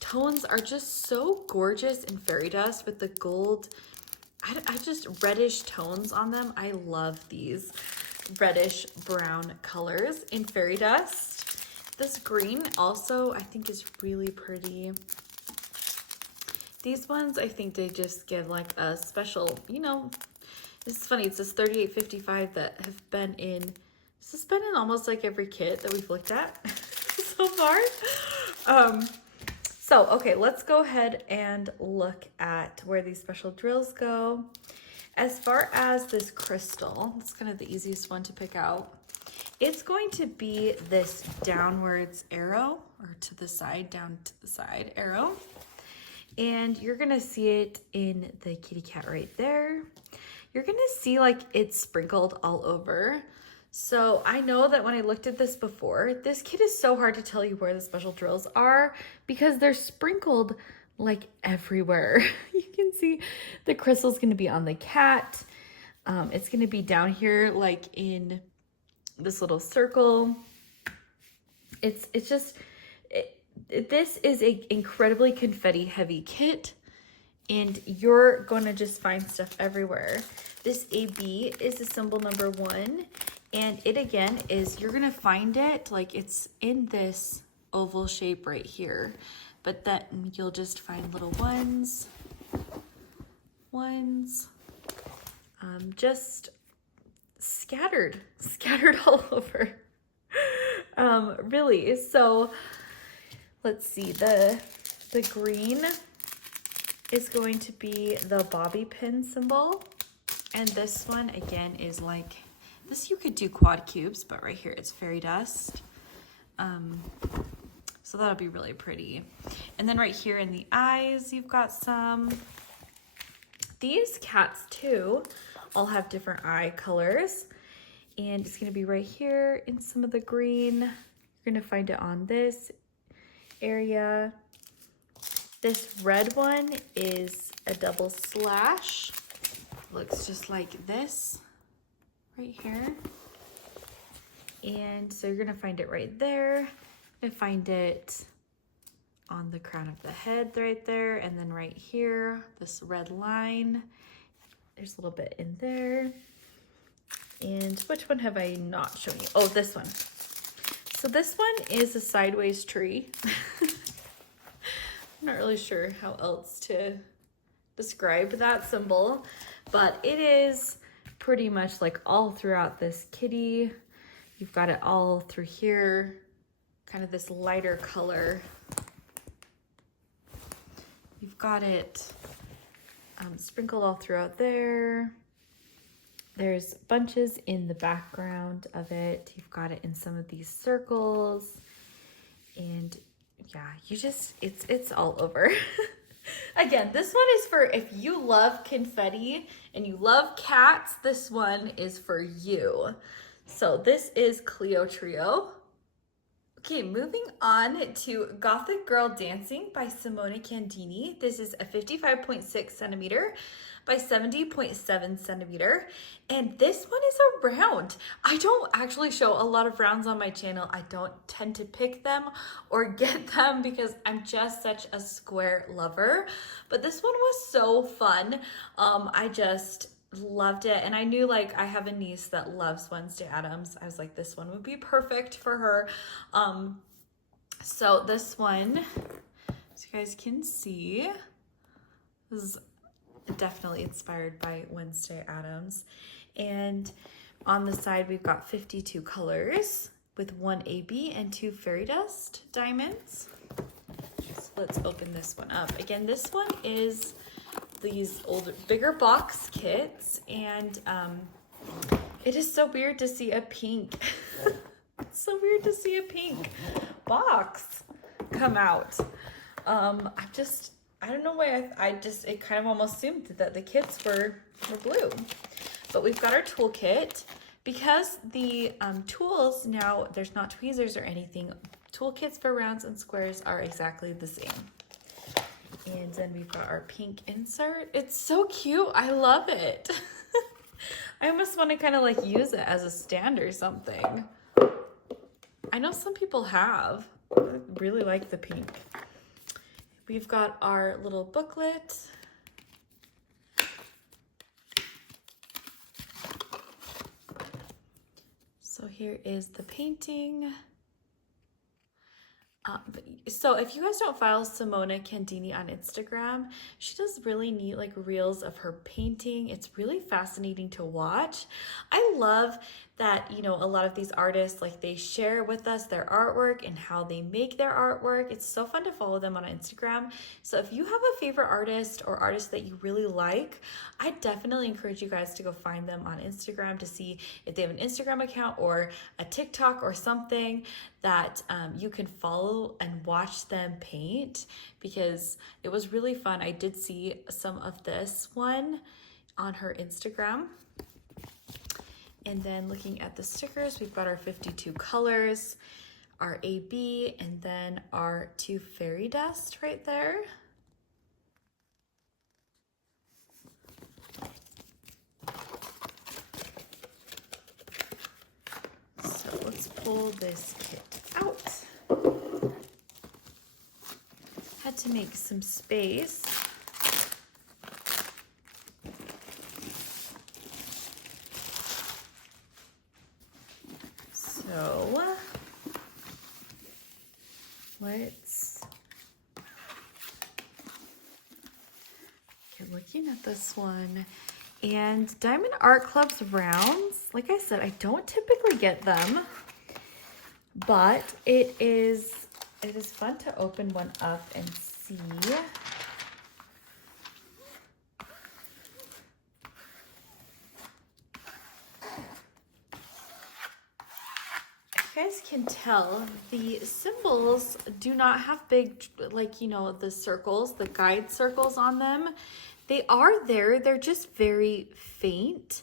tones are just so gorgeous in fairy dust with the gold. I just reddish tones on them. I love these reddish brown colors in fairy dust. This green also I think is really pretty. These ones, I think they just give like a special, you know, this is funny. It's this 3855 that have been in, this has been in almost like every kit that we've looked at so far. So, okay, let's go ahead and look at where these special drills go. As far as this crystal, it's kind of the easiest one to pick out. It's going to be this downwards arrow, or to the side, down to the side arrow. And you're gonna see it in the kitty cat right there. You're gonna see like it's sprinkled all over. So I know that when I looked at this before, this kit is so hard to tell you where the special drills are because they're sprinkled like everywhere. You can see the crystal's gonna be on the cat. It's gonna be down here like in this little circle. It's just, this is an incredibly confetti heavy kit, and you're going to just find stuff everywhere. This AB is a symbol number 1, and it again is, you're going to find it like it's in this oval shape right here, but then you'll just find little ones, just scattered all over. Really, so let's see, the green is going to be the bobby pin symbol, and this one again is like this. You could do quad cubes, but right here it's fairy dust, so that'll be really pretty. And then right here in the eyes you've got some. These cats too all have different eye colors, and it's going to be right here in some of the green. You're going to find it on this area. This red one is a double slash. Looks just like this right here. And so you're gonna find it right there. You're gonna find it on the crown of the head right there, and then right here, this red line. There's a little bit in there. And which one have I not shown you? Oh, this one. So this one is a sideways tree. I'm not really sure how else to describe that symbol, but it is pretty much like all throughout this kitty. You've got it all through here, kind of this lighter color. You've got it sprinkled all throughout there. There's bunches in the background of it. You've got it in some of these circles, and yeah, you just, it's all over. Again, this one is for if you love confetti and you love cats, this one is for you. So this is Cleo Trio. Okay, moving on to Gothic Girl Dancing by Simone Candini. This is a 55.6 centimeter by 70.7 centimeter. And this one is a round. I don't actually show a lot of rounds on my channel. I don't tend to pick them or get them because I'm just such a square lover. But this one was so fun. I just loved it, and I knew, like, I have a niece that loves Wednesday Addams. I was like, this one would be perfect for her. So this one, as you guys can see, this is definitely inspired by Wednesday Addams. And on the side, we've got 52 colors with 1 AB and 2 fairy dust diamonds. So let's open this one up. Again, this one is these older, bigger box kits, and it is so weird to see a pink, it's so weird to see a pink box come out. I don't know why it kind of almost assumed that the kits were blue. But we've got our toolkit. Because the tools now, there's not tweezers or anything, toolkits for rounds and squares are exactly the same. And then we've got our pink insert. It's so cute. I love it. I almost want to kind of like use it as a stand or something. I know some people have. I really like the pink. We've got our little booklet. So here is the painting. So if you guys don't follow Simona Candini on Instagram, she does really neat like reels of her painting. It's really fascinating to watch. I love that, you know, a lot of these artists, like they share with us their artwork and how they make their artwork. It's so fun to follow them on Instagram. So if you have a favorite artist or artist that you really like, I definitely encourage you guys to go find them on Instagram to see if they have an Instagram account or a TikTok or something that you can follow and watch them paint, because it was really fun. I did see some of this one on her Instagram. And then looking at the stickers, we've got our 52 colors, our AB, and then our 2 fairy dust right there. So let's pull this kit out. Had to make some space. So let's get looking at this one. And Diamond Art Club's rounds, like I said, I don't typically get them, but it is fun to open one up and see. You guys can tell the symbols do not have big, like, you know, the circles, the guide circles on them. They are there, they're just very faint,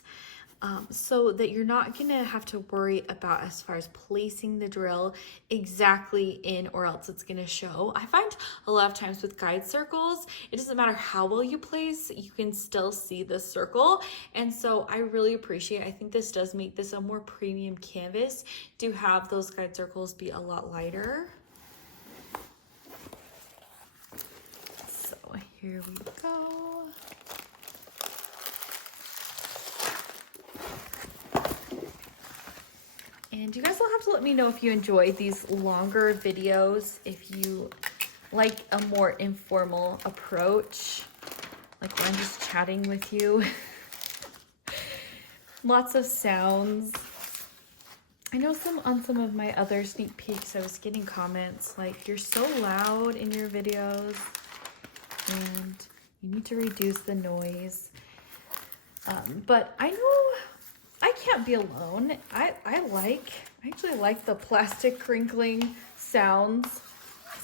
so that you're not gonna have to worry about as far as placing the drill exactly in, or else it's gonna show. I find a lot of times with guide circles, it doesn't matter how well you place, you can still see the circle. And so I really appreciate, I think this does make this a more premium canvas to have those guide circles be a lot lighter. So here we go. And you guys will have to let me know if you enjoy these longer videos, if you like a more informal approach, like when I'm just chatting with you. Lots of sounds. I know on some of my other sneak peeks, I was getting comments like, you're so loud in your videos and you need to reduce the noise. But I know I can't be alone. I actually like the plastic crinkling sounds.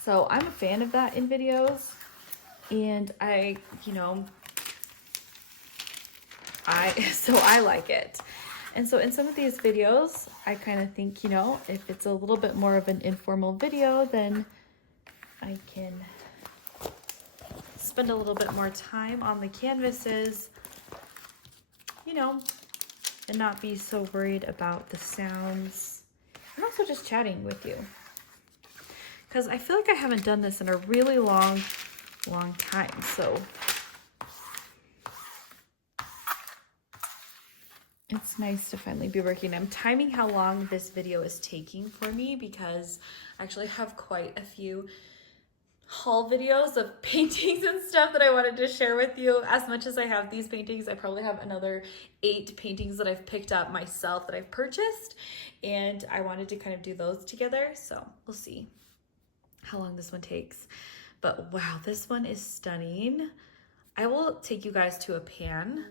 So I'm a fan of that in videos. And I like it. And so in some of these videos, I kind of think, you know, if it's a little bit more of an informal video, then I can spend a little bit more time on the canvases, you know, and not be so worried about the sounds. And also just chatting with you. Because I feel like I haven't done this in a really long time. So it's nice to finally be working. I'm timing how long this video is taking for me because I actually have quite a few haul videos of paintings and stuff that I wanted to share with you. As much as I have these paintings, I probably have another 8 paintings that I've picked up myself that I've purchased, and I wanted to kind of do those together. So we'll see how long this one takes. But wow, this one is stunning. I will take you guys to a pan.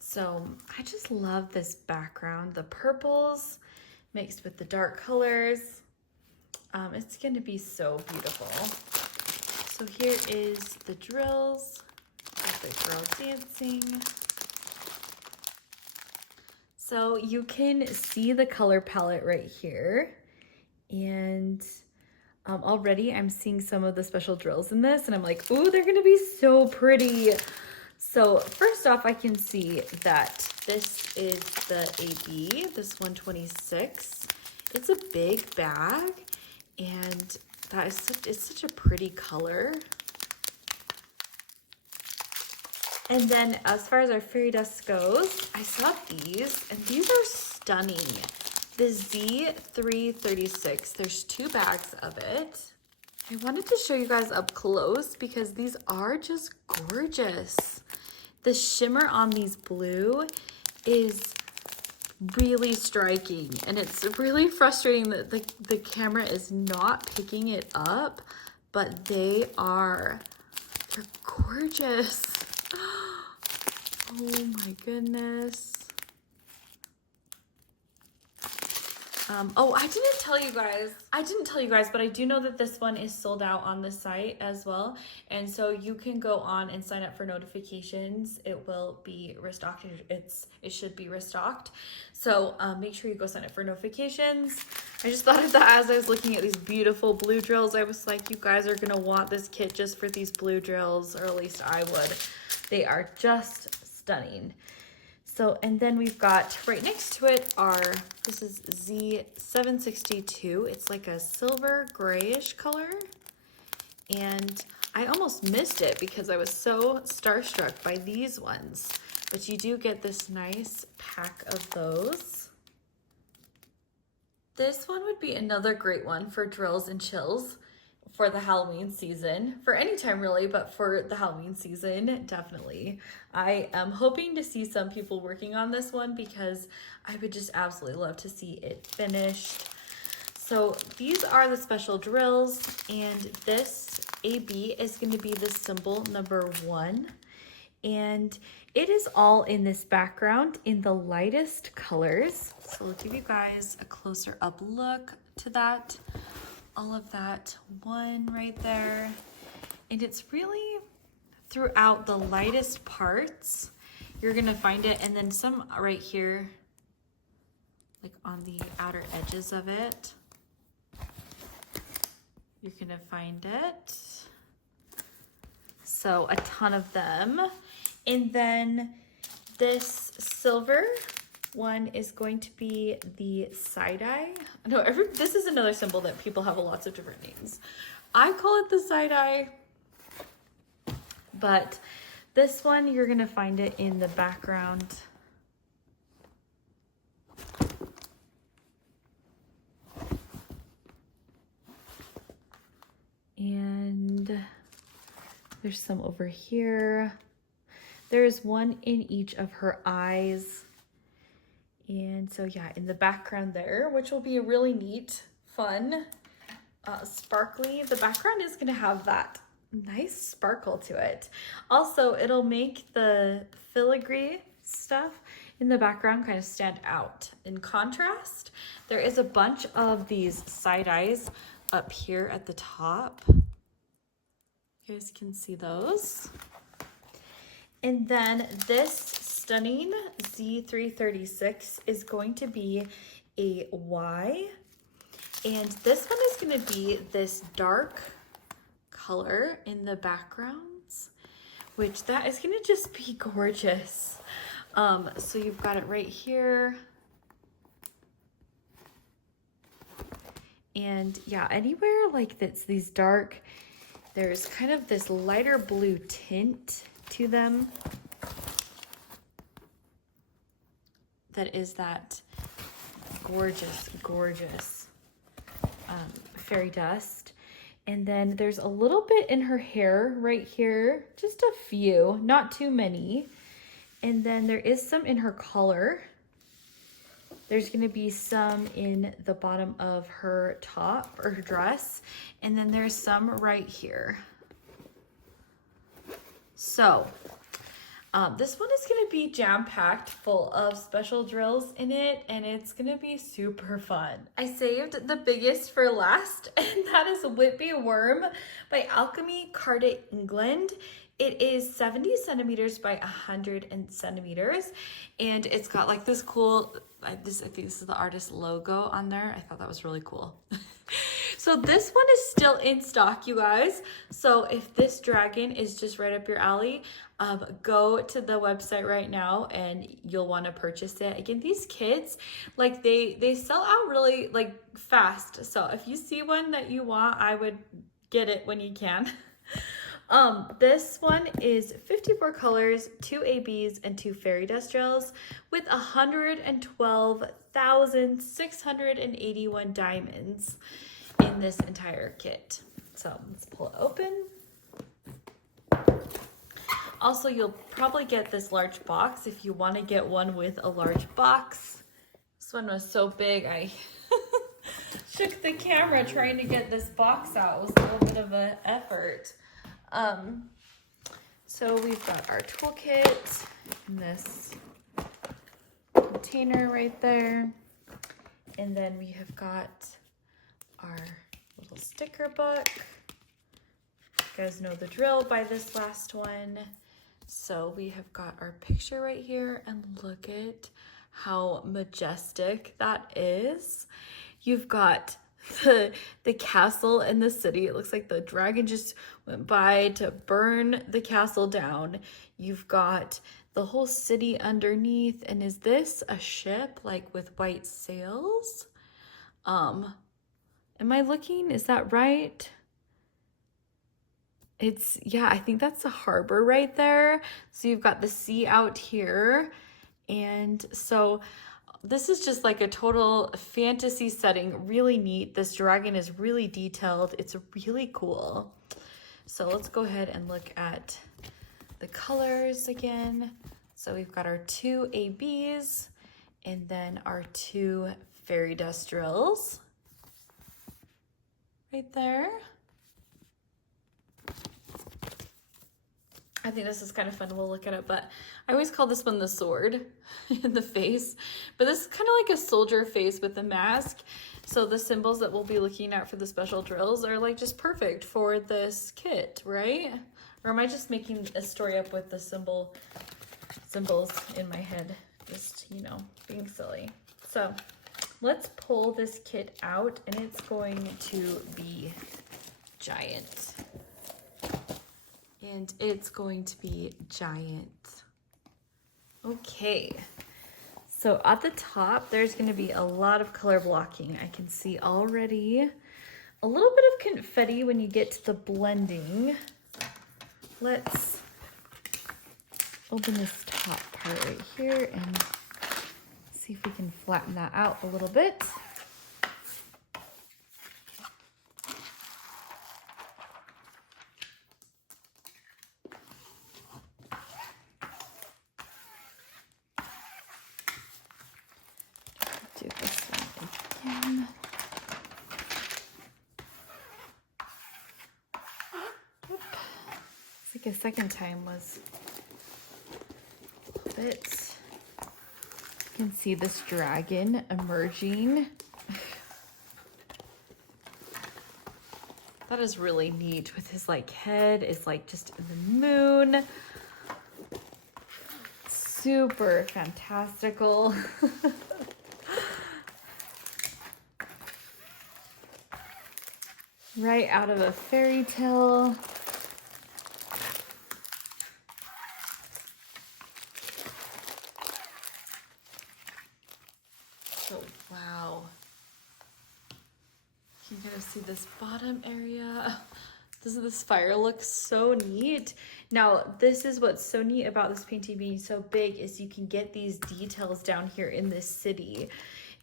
So I just love this background, the purples mixed with the dark colors. It's gonna be so beautiful. So here is the drills, the girl dancing. So you can see the color palette right here. And already I'm seeing some of the special drills in this and I'm like, ooh, they're gonna be so pretty. So first off, I can see that this is the AB, this 126. It's a big bag, and that is it's such a pretty color. And then as far as our fairy dust goes, I saw these, and these are stunning. The Z336, there's 2 bags of it. I wanted to show you guys up close because these are just gorgeous. The shimmer on these blue is really striking, and it's really frustrating that the camera is not picking it up, but they're gorgeous. Oh my goodness. Oh, I didn't tell you guys, but I do know that this one is sold out on the site as well. And so you can go on and sign up for notifications. It will be restocked. It should be restocked. So make sure you go sign up for notifications. I just thought of that as I was looking at these beautiful blue drills. I was like, you guys are gonna want this kit just for these blue drills, or at least I would. They are just stunning. So, and then we've got right next to it this is Z762. It's like a silver grayish color. And I almost missed it because I was so starstruck by these ones. But you do get this nice pack of those. This one would be another great one for drills and chills for the Halloween season, for any time really, but for the Halloween season, definitely. I am hoping to see some people working on this one because I would just absolutely love to see it finished. So these are the special drills, and this AB is going to be the symbol number 1. And it is all in this background in the lightest colors. So I'll give you guys a closer up look to that. All of that one right there. And it's really throughout the lightest parts. You're gonna find it, and then some right here, like on the outer edges of it. You're gonna find it. So a ton of them. And then this silver one is going to be the side-eye. No, this is another symbol that people have lots of different names. I call it the side-eye, but this one, you're gonna find it in the background. And there's some over here. There's one in each of her eyes. And so yeah, in the background there, which will be a really neat, fun, sparkly. The background is gonna have that nice sparkle to it. Also, it'll make the filigree stuff in the background kind of stand out. In contrast, there is a bunch of these side eyes up here at the top. You guys can see those. And then this stunning Z336 is going to be a Y. And this one is going to be this dark color in the backgrounds, which that is going to just be gorgeous. So you've got it right here. And yeah, anywhere like that's these dark, there's kind of this lighter blue tint to them. That is that gorgeous, gorgeous fairy dust. And then there's a little bit in her hair right here, just a few, not too many. And then there is some in her collar. There's gonna be some in the bottom of her top or her dress. And then there's some right here. So this one is gonna be jam-packed full of special drills in it, and it's gonna be super fun. I saved the biggest for last, and that is Whispy Worm by Alchemy Carta England. It is 70 centimeters by 100 centimeters, and it's got like this cool, I think this is the artist logo on there. I thought that was really cool. So this one is still in stock, you guys. So if this dragon is just right up your alley, go to the website right now and you'll want to purchase it. Again, these kits, like they sell out really like fast. So if you see one that you want, I would get it when you can. This one is 54 colors, 2 ABs, and 2 fairy dust gels with 112,681 diamonds in this entire kit. So let's pull it open. Also, you'll probably get this large box if you want to get one with a large box. This one was so big, I shook the camera trying to get this box out. It was a little bit of an effort. So we've got our toolkit in this container right there. And then we have got our little sticker book. You guys know the drill by this last one. So we have got our picture right here, and look at how majestic that is. You've got the castle and the city. It looks like the dragon just went by to burn the castle down. You've got the whole city underneath. And is this a ship like with white sails? Am I looking? Is that right? It's, yeah, I think that's the harbor right there. So you've got the sea out here. And so this is just like a total fantasy setting. Really neat. This dragon is really detailed. It's really cool. So let's go ahead and look at the colors again. So we've got our 2 ABs and then our 2 fairy dust drills right there. I think this is kind of fun. We'll look at it, but I always call this one the sword in the face. But this is kind of like a soldier face with a mask. So the symbols that we'll be looking at for the special drills are like just perfect for this kit, right? Or am I just making a story up with the symbols in my head? Just, you know, being silly. So let's pull this kit out, and it's going to be giant. And it's going to be giant. Okay, so at the top, there's going to be a lot of color blocking. I can see already a little bit of confetti when you get to the blending. Let's open this top part right here and see if we can flatten that out a little bit. Do this one again. Oop. It's like a second time was a little bit. You can see this dragon emerging. That is really neat with his like head is like just in the moon. Super fantastical. Right out of a fairy tale. So, wow. You this bottom area. Doesn't this fire look so neat? Now, this is what's so neat about this painting being so big is you can get these details down here in this city.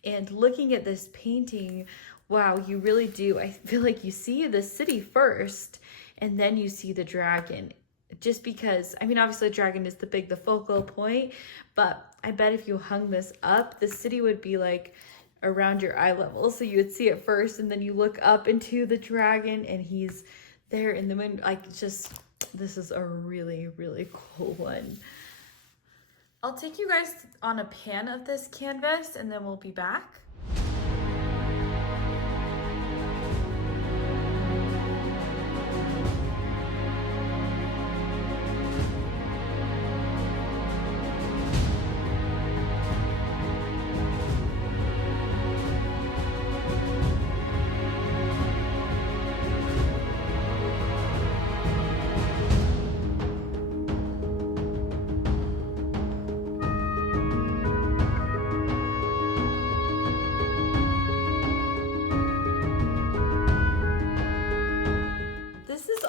And looking at this painting, wow, you really do. I feel like you see the city first, and then you see the dragon. Just because, I mean, obviously the dragon is the focal point, but I bet if you hung this up, the city would be like around your eye level. So you would see it first, and then you look up into the dragon, and he's there in the moon. Like, just, this is a really, really cool one. I'll take you guys on a pan of this canvas, and then we'll be back.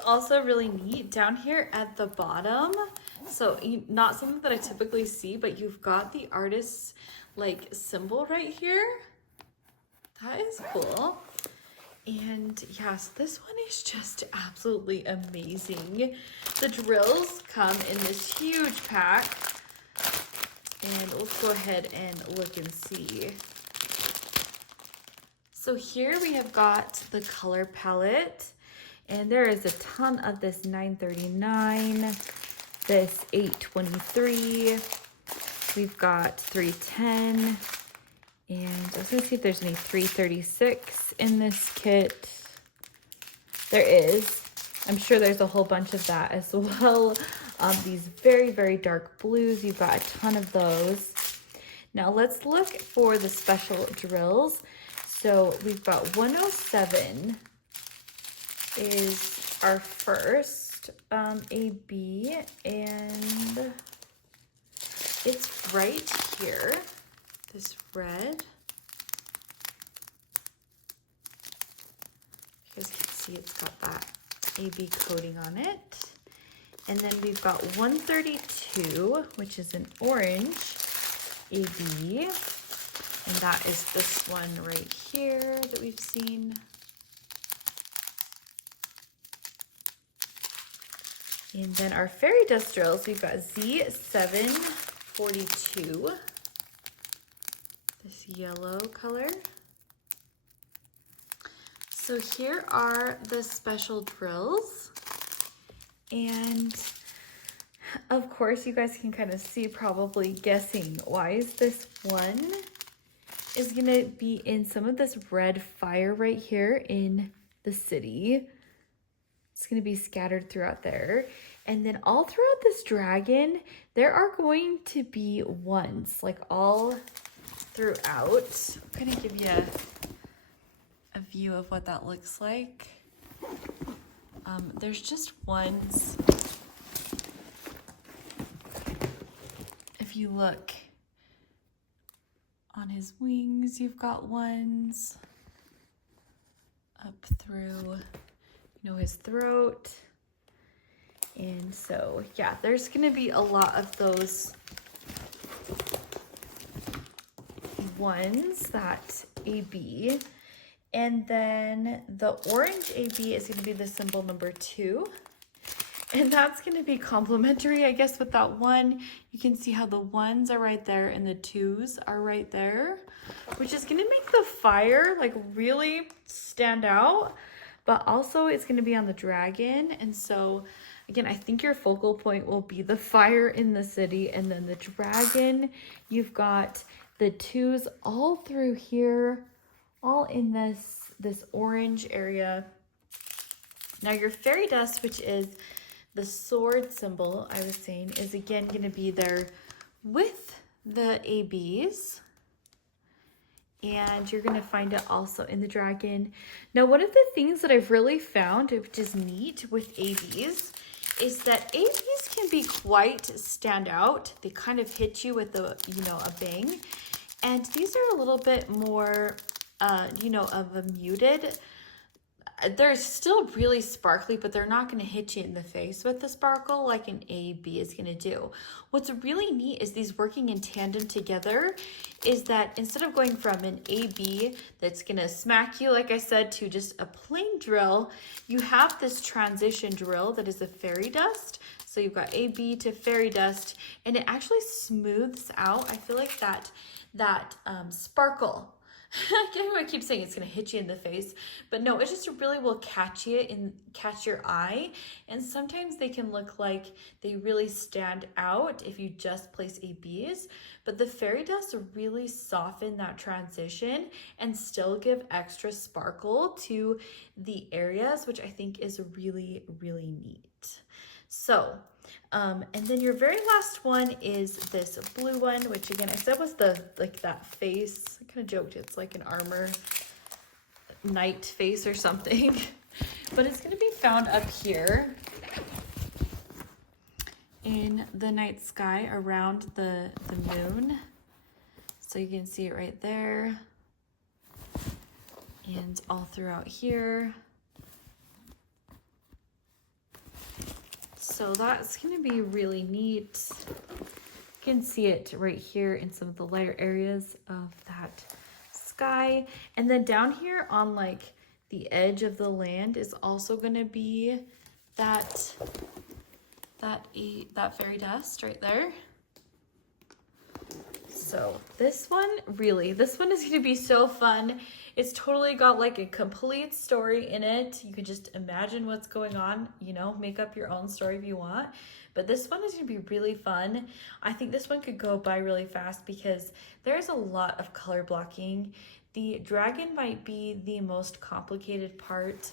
Also really neat down here at the bottom, so not something that I typically see, but you've got the artist's like symbol right here. That is cool. And yeah, so this one is just absolutely amazing. The drills come in this huge pack, and let's go ahead and look and see. So here we have got the color palette. And there is a ton of this 939, this 823, we've got 310, and I was gonna see if there's any 336 in this kit. There is. I'm sure there's a whole bunch of that as well. These very, very dark blues, you've got a ton of those. Now let's look for the special drills. So we've got 107. Is our first AB, and it's right here, this red. You guys can see it's got that AB coating on it. And then we've got 132, which is an orange AB, and that is this one right here that we've seen. And then our fairy dust drills, we've got Z742, this yellow color. So here are the special drills. And of course, you guys can kind of see, probably guessing, why is this one is gonna be in some of this red fire right here in the city. It's going to be scattered throughout there. And then all throughout this dragon, there are going to be ones, like all throughout. I'm going to give you a view of what that looks like. There's just ones. If you look on his wings, you've got ones up through his throat. And so yeah, there's gonna be a lot of those ones, that AB. And then the orange AB is gonna be the symbol number 2. And that's gonna be complementary, I guess, with that one. You can see how the ones are right there and the 2s are right there, which is gonna make the fire like really stand out. But also it's going to be on the dragon. And so again, I think your focal point will be the fire in the city, and then the dragon. You've got the 2s all through here, all in this orange area. Now your fairy dust, which is the sword symbol, I was saying, is again going to be there with the ABs. And you're going to find it also in the dragon. Now, one of the things that I've really found, which is neat with ABs, is that ABs can be quite stand out. They kind of hit you with a bang. And these are a little bit more, of a muted they're still really sparkly, but they're not going to hit you in the face with the sparkle like an AB is going to do. What's really neat is these working in tandem together is that instead of going from an AB that's going to smack you, like I said, to just a plain drill, you have this transition drill that is a fairy dust. So you've got AB to fairy dust, and it actually smooths out. I feel like that sparkle. I can't even keep saying it's gonna hit you in the face, but no, it just really will catch your eye. And sometimes they can look like they really stand out if you just place ABs, but the fairy dust really soften that transition and still give extra sparkle to the areas, which I think is really, really neat. So, and then your very last one is this blue one, which again, I said was that face. I kind of joked, it's like an armor knight face or something, but it's going to be found up here in the night sky around the moon. So you can see it right there and all throughout here. So that's going to be really neat. You can see it right here in some of the lighter areas of that sky. And then down here on like the edge of the land is also going to be that fairy dust right there. So this one is going to be so fun. It's totally got like a complete story in it. You can just imagine what's going on, you know, make up your own story if you want. But this one is going to be really fun. I think this one could go by really fast because there's a lot of color blocking. The dragon might be the most complicated part.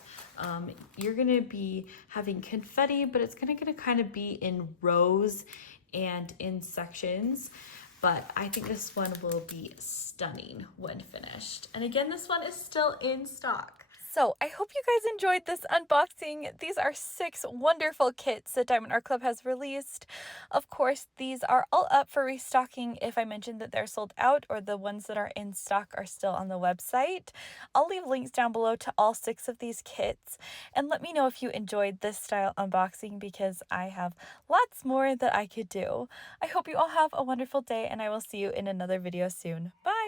You're going to be having confetti, but it's going to kind of be in rows and in sections. But I think this one will be stunning when finished. And again, this one is still in stock. So I hope you guys enjoyed this unboxing. These are 6 wonderful kits that Diamond Art Club has released. Of course, these are all up for restocking if I mentioned that they're sold out, or the ones that are in stock are still on the website. I'll leave links down below to all 6 of these kits. And let me know if you enjoyed this style unboxing because I have lots more that I could do. I hope you all have a wonderful day and I will see you in another video soon. Bye!